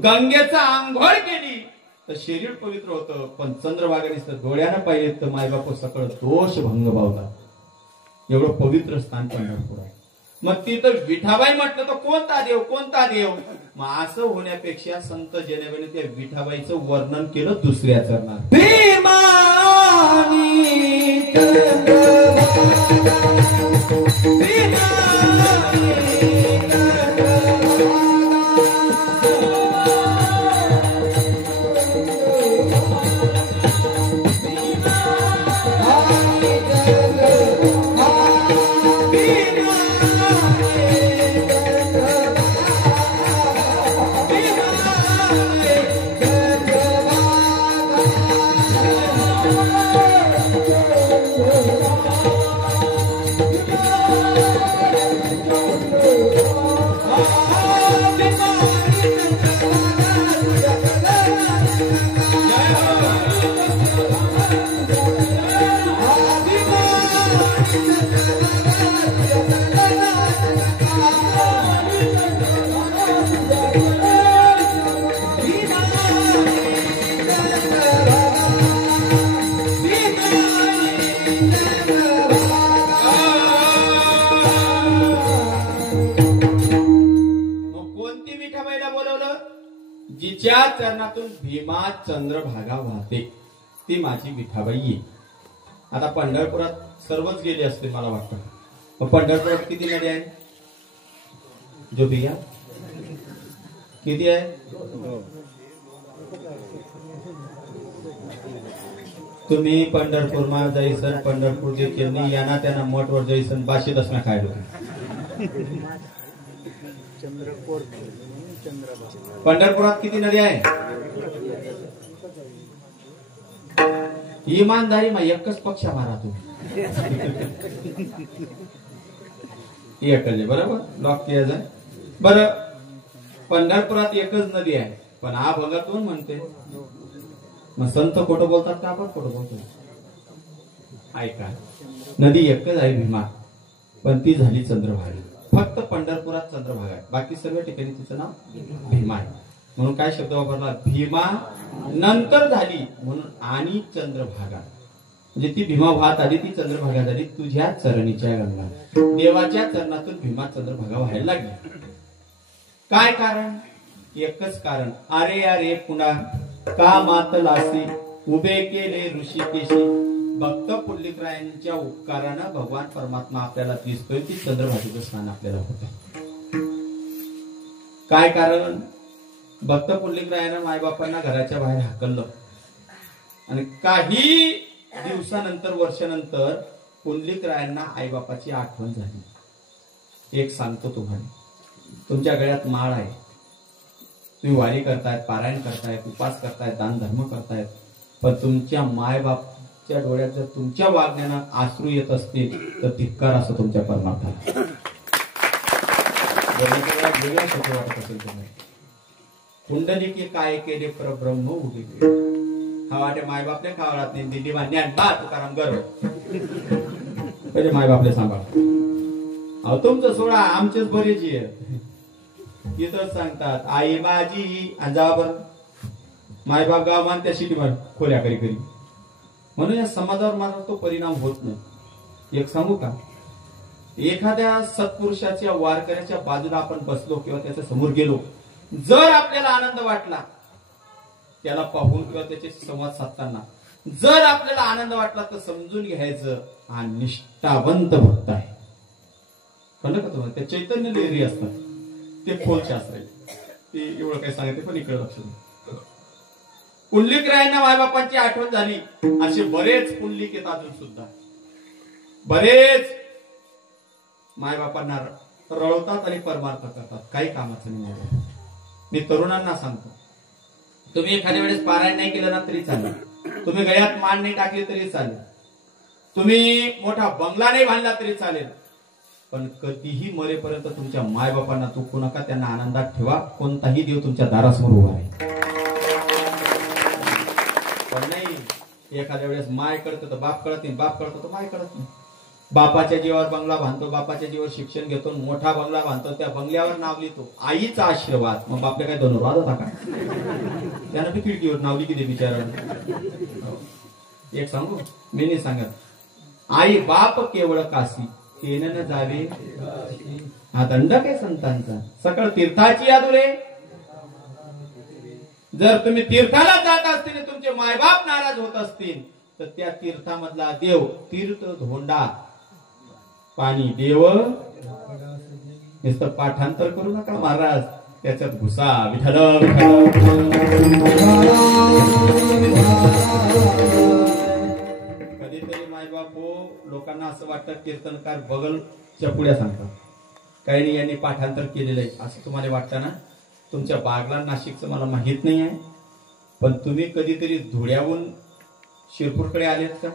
गंगेचा आंघोळ केली तर शरीर पवित्र होतं, पण चंद्रभागेने डोळ्यानं पाहिजे तर मायबाप सकळ दोष भंग पावला. एवढं पवित्र स्थान पंढरपूर आहे. मग तिथं विठाबाई म्हटलं तर कोणता देव, कोणता देव. मग असं होण्यापेक्षा संत जनेबाईने त्या विठाबाईचं वर्णन केलं दुसऱ्या चरणात. जिच्या चरणातून भीमा चंद्रभागा वाहते ती माझी विठाबाई आहे. आता पंढरपुरात सर्वच गेले असते मला वाटतं. पंढरपुरात किती नद्या आहेत जो बिया किती आहे. तुम्ही पंढरपूर मा जायसन, पंढरपूर देखील याना त्यांना मठवर जायसन बाशी दसना खायला. पंढरपुरात किती नद्या आहे. इमानदारी मग एकच पक्ष मारा तू एकच बरोबर लॉक केलं जाय. बरं, पंढरपुरात एकच नदी आहे पण हा भगतून म्हणते. मग संत खोटं बोलतात का आपण खोटं बोलतो. ऐका, नदी एकच आहे भीमा, पण ती झाली चंद्रभागा. फक्त पंढरपुरात चंद्रभागा आहे, बाकी सर्व ठिकाणी तिचं नाव भीमा आहे. म्हणून काय शब्द वापरला, भीमा नंतर झाली म्हणून आणि चंद्रभागा. म्हणजे ती भीमा वाहत आली, ती चंद्रभागा झाली तुझ्या चरणीच्या गंगा. देवाच्या चरणातून भीमा चंद्रभागा व्हायला लागली. काय कारण, एकच कारण. अरे अरे पुन्हा का मातलासी उभे केले ऋषिकेशी. भक्त पुंडलिकरायांच्या उपकारानं भगवान परमात्मा आपल्याला दिसतोय, ती चंद्रभागेचं स्नान आपल्याला होत. काय कारण, भक्त पुंडलिकरायानं मायबापांना घराच्या बाहेर हाकललं आणि काही दिवसानंतर वर्षानंतर पुंडलिकरायांना आईबापाची आठवण झाली. एक सांगतो तुम्हाला, तुमच्या गळ्यात माळ आहे, तुम्ही वारी करतायत, पारायण करतायत, उपास करतायत, दान धर्म करतायत, पण तुमच्या मायबापच्या डोळ्यात जर तुमच्या वागण्यानं आश्रू येत असतील तर धिक्कार असतो तुमच्या परमार्थाला. वेगळा शब्द वाटत असेल तुम्हाला. पुंडलिके काय केले परब्रह्म उभे केले. हा वाटे मायबापले खावळात नाही दिल्ली ज्ञान बा तुकाराम गर्व पहिले मायबापले सांभाळ. अहो तुमचं सोडा, आमचेच बरेच आहे. तिथंच सांगतात आई माझी आणि जावा बरं मायबाप गाव मान त्या शिटी मार खोल्या करी करी म्हणून या समाजावर माझा तो परिणाम होत नाही. एक सांगू का, एखाद्या सत्पुरुषाच्या वारकऱ्याच्या बाजूला आपण बसलो किंवा त्याच्या समोर गेलो, जर आपल्याला आनंद वाटला त्याला पाहून किंवा त्याचे संवाद साधताना जर आपल्याला आनंद वाटला तर समजून घ्यायचं हा निष्ठावंत भक्त आहे. कळलं का तुम्हाला? ते चैतन्य लेरी असतात, ते खोल शास्त्र आहे. ते एवढं काही सांगितलं पण इकडे लक्ष द्या. पुंडलिकरायांना मायबापांची आठवण झाली, असे बरेच पुंडलिक आहेत अजून सुद्धा. बरेच मायबापांना रळवतात आणि परमार्थ करतात, काही कामाचं नाही. मी तरुणांना सांगतो, तुम्ही एखाद्या वेळेस पारायण नाही केलं ना तरी चालेल, तुम्ही गळ्यात मान नाही टाकली तरी चालेल, तुम्ही मोठा बंगला नाही बांधला तरी चालेल, पण कधीही मरेपर्यंत तुमच्या मायबापांना चुकू नका. त्यांना आनंदात ठेवा. कोणताही देव तुमच्या दारासमोर उभा आहे. पण नाही एखाद्या वेळेस माय कळतं तर बाप कळत नाही, बाप कळतो तर माय कळत नाही. बापाच्या जीवावर बंगला बांधतो, बापाच्या जीवावर शिक्षण घेतो, मोठा बंगला बांधतो, त्या बंगल्यावर नाव लिहितो आईचा आशीर्वाद. मग बापले काय दोन वाद होता का? त्यानं बी खिडकीवर नाव लिखी दे बिचारा. एक सांगू, मी नाही सांगत, आई बाप केवळ काशी तेन न जावे हा दंड काय संतांचा. सकळ तीर्थाची यादुरे. जर तुम्ही तीर्थाला जात असतील, तुमचे मायबाप नाराज होत असतील, तर त्या तीर्थामधला देव तीर्थ धोंडा पाणी देव नुसतं पाठांतर करू नका महाराज, त्याच्यात घुसा. विठ्ठल कधीतरी मायबाप लोकांना असं वाटतं कीर्तनकार बगलच्या पुढ्या सांगतात, काही नाही यांनी पाठांतर केलेलं आहे असं तुम्हाला वाटतं ना. तुमच्या बागला नाशिकचं मला माहित नाही आहे, पण तुम्ही कधीतरी धुळ्याहून शिरपूरकडे आलेत का?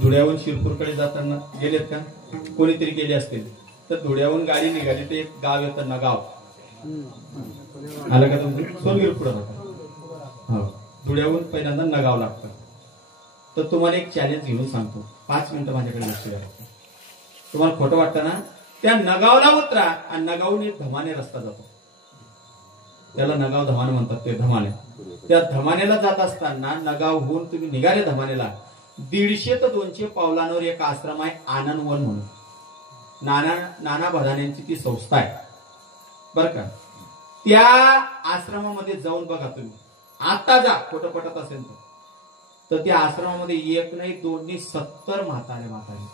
धुळ्याहून शिरपूरकडे जाताना गेलेत का? कोणीतरी गेले असतील तर धुळ्याहून गाडी निघाली ते एक गाव येतं नगाव. आलं का तुमचं? सोनगिर पुढे राहतात. हो, धुळ्याहून पहिल्यांदा नगाव लागतं. तर तुम्हाला एक चॅलेंज घेऊन सांगतो, 5 मिनिटं माझ्याकडे लक्ष द्या. तुम्हाला खोटं वाटतं ना, त्या नगावला उतरा आणि नगावून एक धमाने रस्ता जातो, त्याला नगाव धमाने म्हणतात. ते धमाने, त्या धमानेला जात असताना नगावहून तुम्ही निघाले धमानेला, 150 ते 200 पावलांवर एक आश्रम आहे आनंदवन म्हणून. नाना भदाण्यांची ती संस्था आहे बर का. त्या आश्रमामध्ये जाऊन बघा तुम्ही, आता जा, खोटं पटत असेल तर त्या आश्रमामध्ये एक नाही दोन नाही 70 म्हातारे.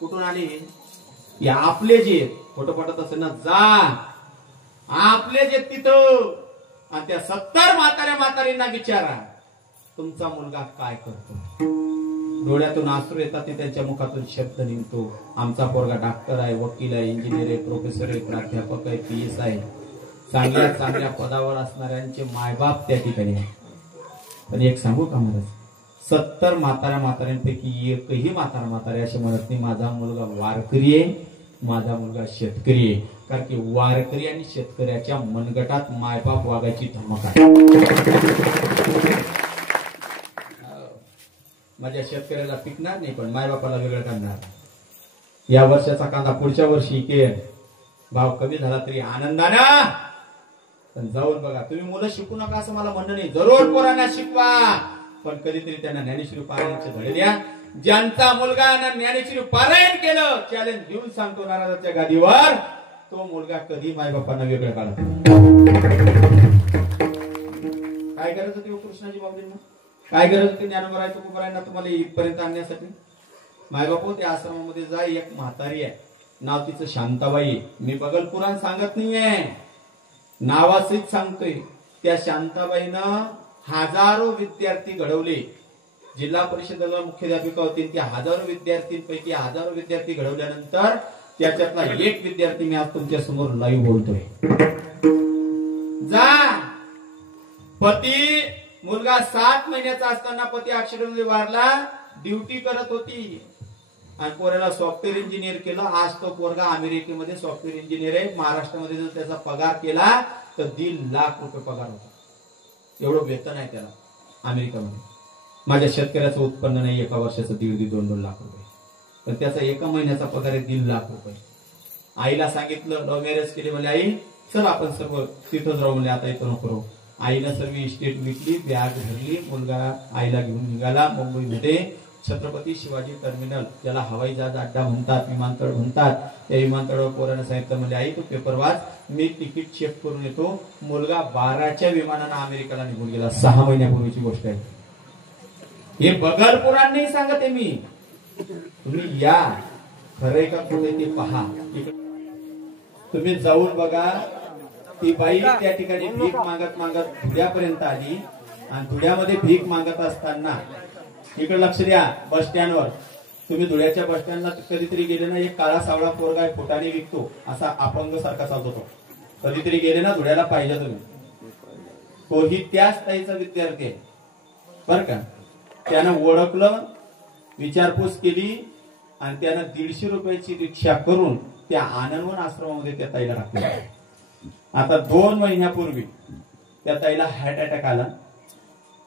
कुठून आले? या आपले जे, खोटं पटत असेल ना, जा आपले जे तिथं, आणि त्या 70 म्हाताऱ्यांना विचारा तुमचा मुलगा काय करतो. डोळ्यातून आसरू येतात, ते त्यांच्या मुखातून शब्द निघतो, आमचा पोरगा डॉक्टर आहे, वकील आहे, इंजिनियर आहे, प्रोफेसर आहे, प्राध्यापक आहे, PS आहे. चांगल्या चांगल्या पदावर असणाऱ्यांचे मायबाप त्या ठिकाणी आहे. पण एक सांगू का महाराज, 70 म्हाताऱ्यांपैकी एकही म्हातारे असे म्हणत नाही माझा मुलगा वारकरी आहे, माझा मुलगा शेतकरी आहे. कारण की वारकरी आणि शेतकऱ्याच्या मनगटात मायबाप वागायची धमक आहे. माझ्या शेतकऱ्याला पिकणार नाही, पण मायबापाला वेगळं करणार. या वर्षाचा कांदा पुढच्या वर्षी इकेल, भाव कमी झाला तरी आनंदानं. पण जाऊन बघा, तुम्ही मुलं शिकू नका असं मला म्हणणं नाही, जरूर पोरांना शिकवा, पण कधीतरी त्यांना ज्ञानेश्वरी पारायणाचे धडे द्या. ज्यांचा मुलगा ज्ञानेश्वरी पारायण केलं, चॅलेंज घेऊन सांगतो नाराजाच्या गादीवर, तो मुलगा कधी मायबापांना वेगळं काढत. काय गरज होती कृष्णाजी बाबूंना? काय गरज होती ज्ञानोबरायचं तुकोबरायांना तुम्हाला इथपर्यंत आणण्यासाठी? मायबाप त्या आश्रमामध्ये जा, एक म्हातारी आहे, नाव तिचं शांताबाई. मी बगल पुराण सांगत नाहीये, नावासहित सांगतोय. त्या शांताबाईनं हजारो विद्यार्थी घडवले. जिल्हा परिषदेला मुख्याध्यापिका होती. त्या हजारो विद्यार्थ्यांपैकी हजारो विद्यार्थी घडवल्यानंतर त्याच्यातला एक विद्यार्थी मी आज तुमच्या समोर लाईव्ह बोलतोय. जा, पती मुलगा 7 महिन्याचा असताना पती ऍक्सिडेंटमध्ये वारला, ड्युटी करत होती आणि पोराला सॉफ्टवेअर इंजिनियर केलं. आज तो पोरगा अमेरिकेमध्ये सॉफ्टवेअर इंजिनियर आहे. महाराष्ट्रामध्ये जर त्याचा पगार केला तर 1.5 लाख रुपये पगार होता. एवढं वेतन आहे त्याला अमेरिकेमध्ये. माझ्या शेतकऱ्याचं उत्पन्न नाही एका वर्षाचं 1.5-2 लाख रुपये, पण त्याचा एका महिन्याचा पगार आहे 1.5 लाख रुपये. आईला सांगितलं, लव्ह मॅरेज केली, म्हणजे आई चल आपण सर्व तिथंच राहू, म्हणजे आता इथं नको राहू. आईला सर्व इस्टेट विकली, बॅग भरली, मुलगा आईला घेऊन निघाला. मुंबईमध्ये छत्रपती शिवाजी टर्मिनल, ज्याला हवाई जहाज अड्डा म्हणतात, विमानतळ म्हणतात, त्या विमानतळावर पोरानं सांगितलं म्हणजे आई तू पेपर वाच, मी तिकीट चेक करून येतो. मुलगा 12च्या विमानानं अमेरिकेला निघून गेला. 6 महिन्यापूर्वीची गोष्ट आहे. हे बगर पुराण नाही सांगते मी, तुम्ही या, खरंय का कुठे ते पहा. तुम्ही जाऊन बघा. ती बाई त्या ठिकाणी भीक मागत मागत धुळ्यापर्यंत आली आणि धुळ्यामध्ये भीक मागत असताना इकडे लक्ष द्या, बस स्टँडवर तुम्ही धुळ्याच्या बस स्टँडला कधीतरी गेले ना, एक काळा सावळा पोरगा फुटाने विकतो, असा अपंग सारखा चालतो तो. कधीतरी गेले ना धुळ्याला पाहिजे तुम्ही, तोही त्याच ताईचा विद्यार्थी आहे बर का. त्यानं ओळखलं, विचारपूस केली आणि त्यानं 150 रुपयाची रिक्षा करून त्या आनंदवन आश्रमामध्ये त्या ताईला टाकलं. आता 2 महिन्यापूर्वी त्या ताईला हार्ट अटॅक आला.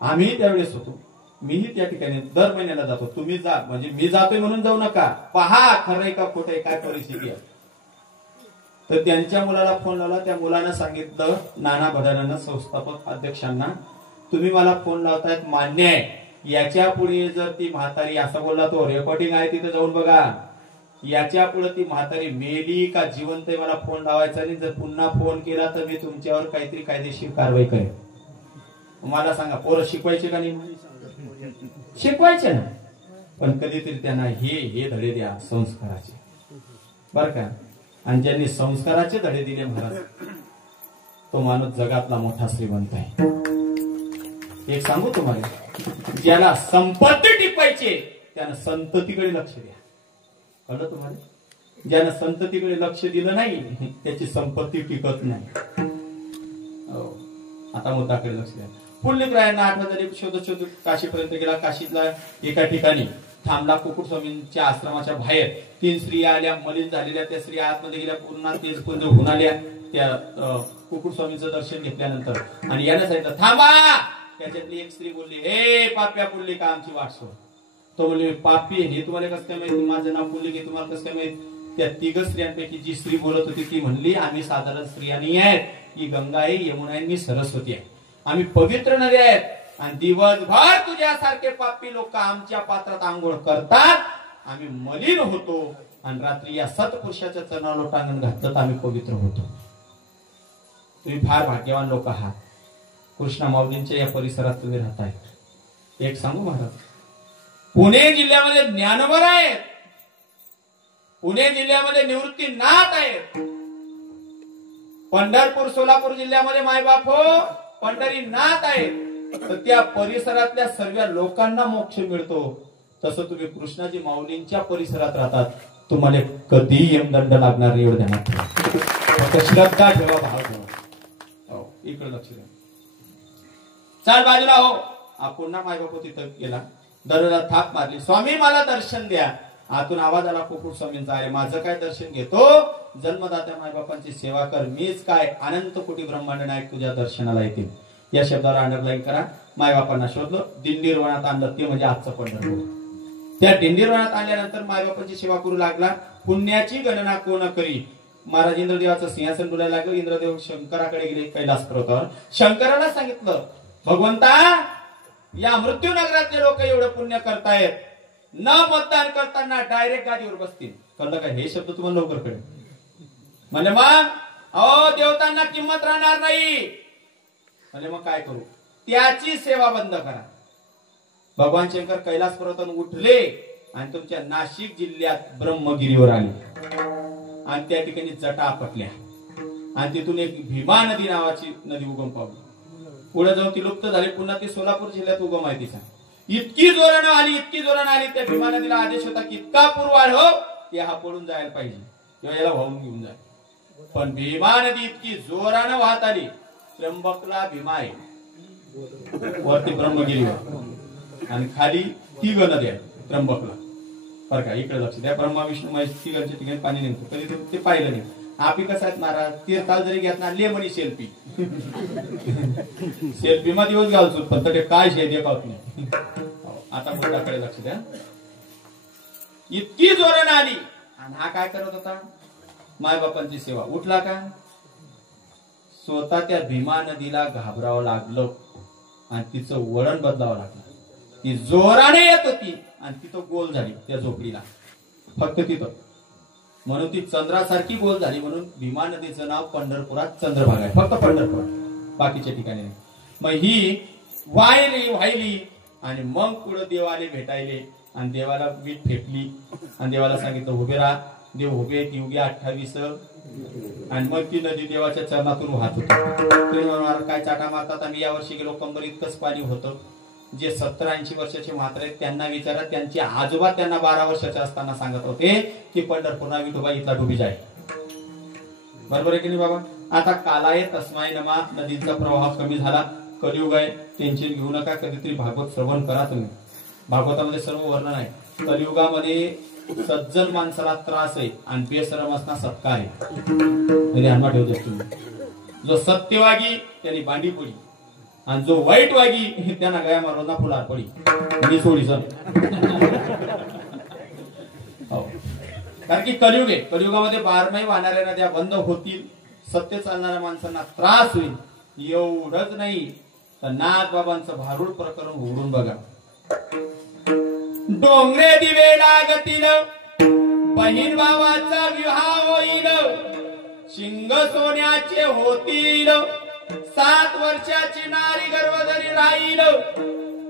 आम्ही त्यावेळेस होतो, मीही त्या ठिकाणी दर महिन्याला जातो. तुम्ही जा, म्हणजे मी जातोय म्हणून जाऊ नका, पहा खरंय का खोटंय, काय परिस्थिती आहे. तर त्यांच्या मुलाला फोन लावला. त्या मुलानं सांगितलं नाना भदानांना, संस्थापक अध्यक्षांना, तुम्ही मला फोन लावतायत मान्य आहे, याच्या पुढे जर ती म्हातारी, असं बोलला तो, रेकॉर्डिंग आहे तिथे जाऊन बघा, याच्या पुढे ती म्हातारी मेली का जिवंत आहे मला फोन लावायचा नाही. जर पुन्हा फोन केला तर मी तुमच्यावर काहीतरी कायदेशीर कारवाई करेन. मला सांगा, पोरं शिकवायचे का नाही? शिकवायचे ना, पण कधीतरी त्यांना हे धडे द्या संस्काराचे बर का. आणि ज्यांनी संस्काराचे धडे दिले महाराज, तो माणूस जगातला मोठा श्रीमंत आहे. एक सांगू तुम्हाला, ज्याला संपत्ती टिपायचे त्यानं संततीकडे लक्ष द्या. कळलं तुम्हाला? ज्यानं संततीकडे लक्ष दिलं नाही त्याची संपत्ती टिकत नाही. आता मुद्दाकडे लक्ष द्या. पुण्यप्रायांना आठवण झाली, शोधत काशीपर्यंत गेला. काशीतला एका ठिकाणी थांबला. कुकुट स्वामींच्या आश्रमाच्या बाहेर 3 स्त्रिया आल्या, मलिन झालेल्या. त्या स्त्रिया आतमध्ये गेल्या, पूर्ण तेज पुंज होऊन आल्या त्या कुकुट स्वामींचं दर्शन घेतल्यानंतर. आणि यानं सांगितलं थांबा. त्याच्यातली एक स्त्री बोलली, हे पाप्या पुल्ली का आमची वाट सोड. तो म्हणले, पापी हे तुम्हाला कसं काय माहिती, माझं नाव पुल्ली की तुम्हाला कसं काय माहिती. त्या 3 स्त्रियांपैकी जी स्त्री बोलत होती ती म्हणली, आम्ही साधारण स्त्रिया नाही आहेत, ही गंगा आहे, यमुना आहे, मी सरस्वती आहे, आम्ही पवित्र नद्या आहेत. आणि दिवसभर तुझ्यासारखे पापी लोक आमच्या पात्रात आंघोळ करतात, आम्ही मलिन होतो, आणि रात्री या सत्पुरुषाच्या चरणाला लोटांगण घातलं तर आम्ही पवित्र होतो. तुम्ही फार भाग्यवान लोक आहात. कृष्णा माऊलींच्या या परिसरात तुम्ही राहताय. एक सांगू महाराज, पुणे जिल्ह्यामध्ये ज्ञानोबा आहेत, पुणे जिल्ह्यामध्ये निवृत्तीनाथ आहेत, पंढरपूर सोलापूर जिल्ह्यामध्ये मायबाप हो पंढरीनाथ आहेत. तर त्या परिसरातल्या सर्व लोकांना मोक्ष मिळतो. तसं तुम्ही कृष्णाजी माऊलींच्या परिसरात राहतात, तुम्हाला कधीही यमदंड लागणार नाही. एवढं ध्यानात ठेवा. फक्त श्रद्धा ठेवा, भाव ठेवा. हो, इकडे लक्ष द्या. चाल बाजूला हो. हा पुन्हा मायबाप तिथं गेला, दरवाजा थाप मारली, स्वामी मला दर्शन द्या. आतून आवाज आला कुकुट स्वामींचा, अरे माझं काय दर्शन घेतो, जन्मदात्या मायबापांची सेवा कर, मीच काय अनंत कोटी ब्रह्मांड नायक तुझ्या दर्शनाला येतील. या शब्दाला अंडरलाईन करा. मायबापांना शोधलं, दिंडीरवनात आणलं, ते म्हणजे आजचं पंढरपूर. त्या दिंडीरवनात आल्यानंतर मायबापांची सेवा करू लागला. पुण्याची गणना कोण करी. महाराज इंद्रदेवाचं सिंहासन डोलायला लागलं. इंद्रदेव शंकराकडे गेले कैलास पर्वतावर. शंकराला सांगितलं, भगवंता या मृत्यू नगरातले लोक एवढं पुण्य करतायत, न मतदान करताना डायरेक्ट गादीवर बसतील. कळलं काय? हे शब्द तुम्हाला लवकर कळेल. म्हणजे मग अहो देवतांना किंमत राहणार नाही. म्हणजे मग काय करू? त्याची सेवा बंद करा. भगवान शंकर कैलास पर्वतावर उठले आणि तुमच्या नाशिक जिल्ह्यात ब्रह्मगिरीवर आले आणि त्या ठिकाणी जटा आपटल्या आणि तिथून एक भीमा नदी नावाची नदी उगम पावली. पुढे जाऊन ती लुप्त झाली. पुन्हा ती सोलापूर जिल्ह्यात उगम आहे. तिचा इतकी जोरानं आली, इतकी जोरानं आली, त्या भीमा नदीला आदेश होता की इतका पूर वाढव की हा पडून जायला पाहिजे किंवा याला वाहून घेऊन जाय. पण भीमा नदी इतकी जोरानं वाहत आली. त्र्यंबकला भीमा आहे, वरती ब्रह्मगिरीवर, आणि खाली तिघ नदी आहे त्र्यंबकला. बरं का? इकडे लक्ष द्या. ब्रह्मा विष्णू महेश तिघांच्या ठिकाणी पाणी निघतो. कधी ते पाहिलं नाही. आपली कसं आहेत महाराज, तीर्थाल जरी घेतला लेमनी सेल्फी सेल्फी मा दिवस घालतो, पण ते काय शेदे पाहत नाही. आता मुद्दाकडे लक्ष द्या. इतकी जोरानं आली आणि हा काय करत होता? मायबापांची सेवा. उठला का? स्वतः त्या भीमा नदीला घाबरावं लागलं आणि तिचं वळण बदलावं लागलं. ती जोराने येत होती आणि तिथं गोल झाली त्या झोपडीला, फक्त तिथं. म्हणून ती चंद्रासारखी गोल झाली. म्हणून भीमा नदीचं नाव पंढरपुरात चंद्रभागा आहे, फक्त पंढरपुरात, बाकीच्या ठिकाणी नाही. मग ही वाहिली आणि मग पुढे देवाले भेटायले आणि देवाला वीट फेकली आणि देवाला सांगितलं उभे राहा. देव उभे ती उगी 28 आणि मग ती नदी देवाच्या चरणातून वाहत होती. काय चाटा मारतात. आम्ही यावर्षी गेलो, कंबर इतकंच पाणी होतं. जे 70-80 वर्षाचे म्हातारे आहेत त्यांना विचारा, त्यांचे आजोबा त्यांना 12 वर्षाचे असताना सांगत होते की पंढरपूरला विठोबा इथला डुबी जाय. बरोबर आहे की नाही बाबा? आता कालाय तस्माय नमा, नदीचा प्रवाह कमी झाला, कलियुग आहे, टेन्शन घेऊ नका. कधीतरी भागवत श्रवण करा तुम्ही. भागवतामध्ये सर्व वर्णन आहे. कलियुगामध्ये सज्जन माणसाला त्रास आहे आणि बेशरम असणं सत्कार आहे. ध्यानात ठेवतो तुम्ही. जो सत्यवागी त्यांनी बांडी पडी आणि जो वाईट वागी त्यांना गया मारून ना फुलार पडी. मी सोडी सर कारण की कलियुग आहे. कलियुगामध्ये 12 वाहणाऱ्या नद्या बंद होतील, सत्य चालणाऱ्या माणसांना त्रास होईल. एवढंच नाही तर नाथ बाबांचं भारूड प्रकरण उघडून बघा. डोंगरे दिवे लागतील, बहीण भावाचा विवाह होईल, शिंग सोन्याचे होतील, 7 वर्षाची नारी गर्भधरी राहील,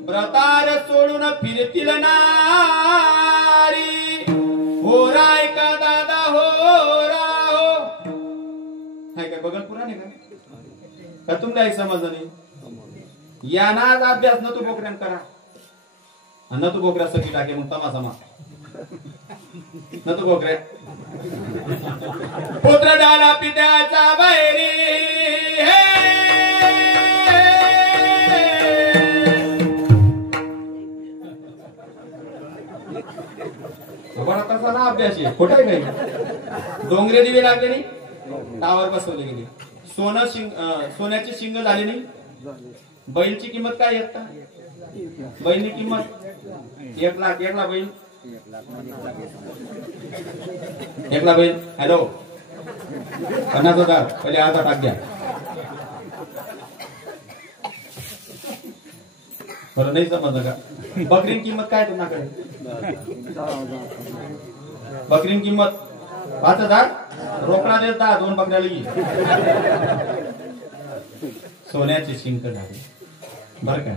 व्रतार सोडून फिरतील नारी. हो राय का दादा हो राहो. हाय काय बघल पुराण आहे का तुम्हाला समजलं नाही? यानाच अभ्यास न तू बोकड्यान करा न तू बोकड्या सगळी टाके मग तमासा मा न तू बोकड्या. पुत्र डाला पित्याचा बैरी हे कसा ना अभ्यास आहे खोटा आहे काही. डोंगरे दिवे लागले नाही, टावर बसवले गेले, सोन्याची शिंग झाली नाही. बैलची किंमत काय येत? बैलची किंमत 1 लाख. 1 लाख बैल, 1 लाख बैल. हॅलो 50,000 पहिले आता टाक द्या. बरं नाही समजलं का? बकरीन किंमत काय तुमच्याकडे? बकरीन किंमत 5,000. रोकडा देता 2 बकऱ्या लगी. सोन्याची शिंक झाली बर का.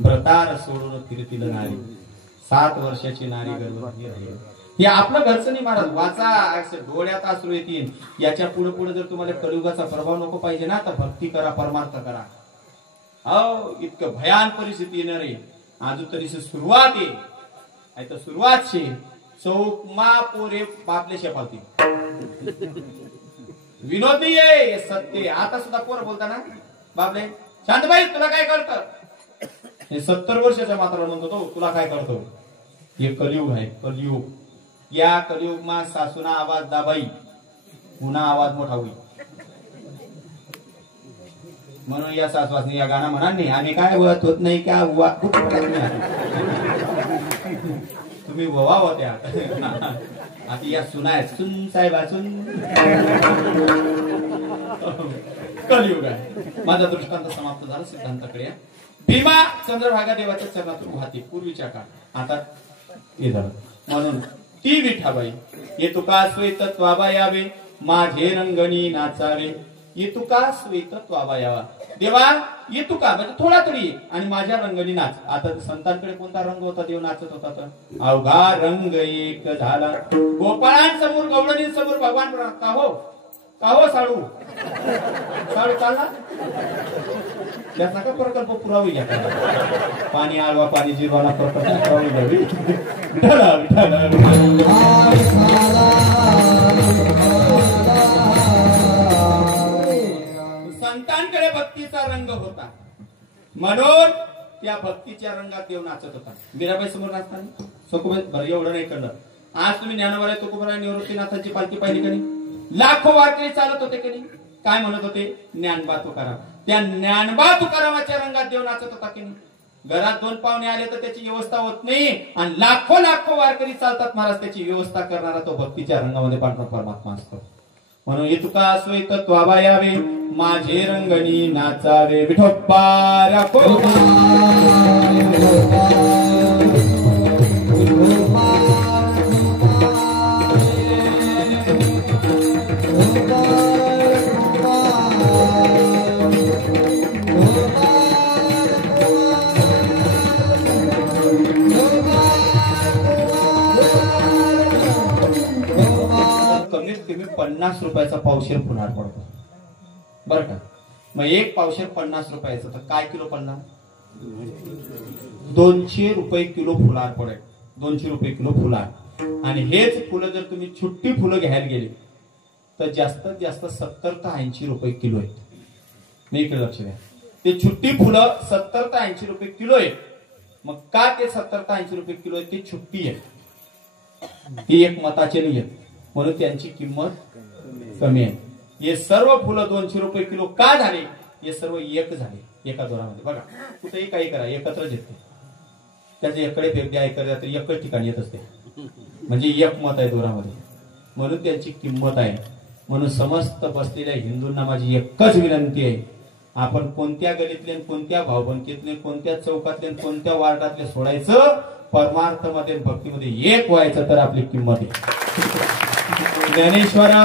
व्रतार सोडून फिरतील नारी, 7 वर्षाची नारी गर्भवती राहील. हे आपलं घरचं नाही महाराज. वाचा, डोळ्यात अश्रू येतील. याच्या पुढे पुढे जर तुम्हाला कलियुगाचा प्रभाव नको पाहिजे ना तर भक्ती करा, परमार्थ करा. हो इतकं भयान परिस्थिती येणार आहे. अजून तरी सुरुवात आहे तर सुरुवात शे चौकमा पोरे बापले शेपावती. विनोद नाही आहे, सत्य. आता सुद्धा पोरं बोलताना बापले शांतबाई तुला काय कळतं? हे 70 वर्षाच्या मात्र म्हणतो तो तुला काय कळतो? हे कलियुग आहे, कलियुग. या कलियुग मा सासूना आवाज दाबाई, पुन्हा आवाज मोठा होईल. म्हणून या सासवासनी या गाणं म्हणा नाही आम्ही काय वत होत नाही का तुम्ही ववा होत्या. आता या सुनाय सुन साहेबा सुन. कलियुग आहे. माझा दृष्टांत समाप्त झाला. सिद्धांताकडे भीमा चंद्रभागा देवाच्या चरणातून वाहते पूर्वीच्या काळ. आता हे झालं. म्हणून ती विठाबाई ये तुका स्वेतत्वाबा यावे, माझे रंगणी नाचावे. ये तुका स्वेतत्वाबा यावा. देवा ये तुका म्हणजे थोडा तरी आणि माझ्या रंगणी नाच. आता संतांकडे कोणता रंग होता? देव नाचत होता तर अवघा रंग एक झाला. गोपाळांसमोर गवळणींसमोर भगवान का हो साडू साडू चालला. त्याचा का प्रकल्प पुरावी घ्या. पाणी आळवा पाणी जिरवाना प्रकल्प पुरावी घ्यावी. संतांकडे भक्तीचा रंग होता म्हणून त्या भक्तीच्या रंगात देव नाचत होता. मीराबाई समोर नाचताना सखूबाई बरं एवढं नाही कळलं. आज तुम्ही ज्ञानोबा तुकोबराय निवृत्तीनाथांची पालखी पाहिली का नाही? लाखो वारकरी चालत होते की नाही? काय म्हणत होते? ज्ञानबा तुकाराम. त्या ज्ञानबा तुकारामाच्या रंगात देव नाचत होता की नाही? घरात 2 पाहुणे आले तर त्याची व्यवस्था होत नाही आणि लाखो वारकरी चालतात महाराज. त्याची व्यवस्था करणारा तो भक्तीच्या रंगामध्ये पांढरा परमात्मा असतो. म्हणून हे तुका असोय तत्वाबा यावे माझे रंगणी नाचावे विठोबा राखो कमीत कमी 50 रुपयाचा पावशेर फुलार पडतो बरं का. मग एक पावशेर 50 रुपयाचं तर काय किलो पडणार 200 रुपये किलो फुलार पडेल 200 रुपये किलो फुलार. आणि हेच फुलं जर तुम्ही छुट्टी फुलं घ्यायला गेले तर जास्तीत जास्त 70 ते 80 रुपये किलो आहेत. मी इकडे लक्ष द्या ते छुट्टी फुलं 70 ते 80 रुपये किलो आहेत. मग का ते 70 ते 80 रुपये किलो आहे ते छुट्टी आहे ती एक मताचे नाही आहेत म्हणून त्यांची किंमत कमी आहे. हे सर्व फुलं 200 रुपये किलो का झाले हे सर्व एक झाले एका दोरामध्ये. बघा कुठेही काही करा एकत्रच येते त्याचे एकडे वेगळ्या एकत्र तरी एकच ठिकाणी येत असते म्हणजे एक मत आहे दोरामध्ये म्हणून त्यांची किंमत आहे. म्हणून समस्त बसलेल्या हिंदूंना माझी एकच विनंती आहे आपण कोणत्या गलीतले कोणत्या भावबंदकीतले कोणत्या चौकातले कोणत्या वार्डातले सोडायचं परमार्थमध्ये भक्तीमध्ये एक व्हायचं तर आपली किंमत आहे. ज्ञानेश्वरा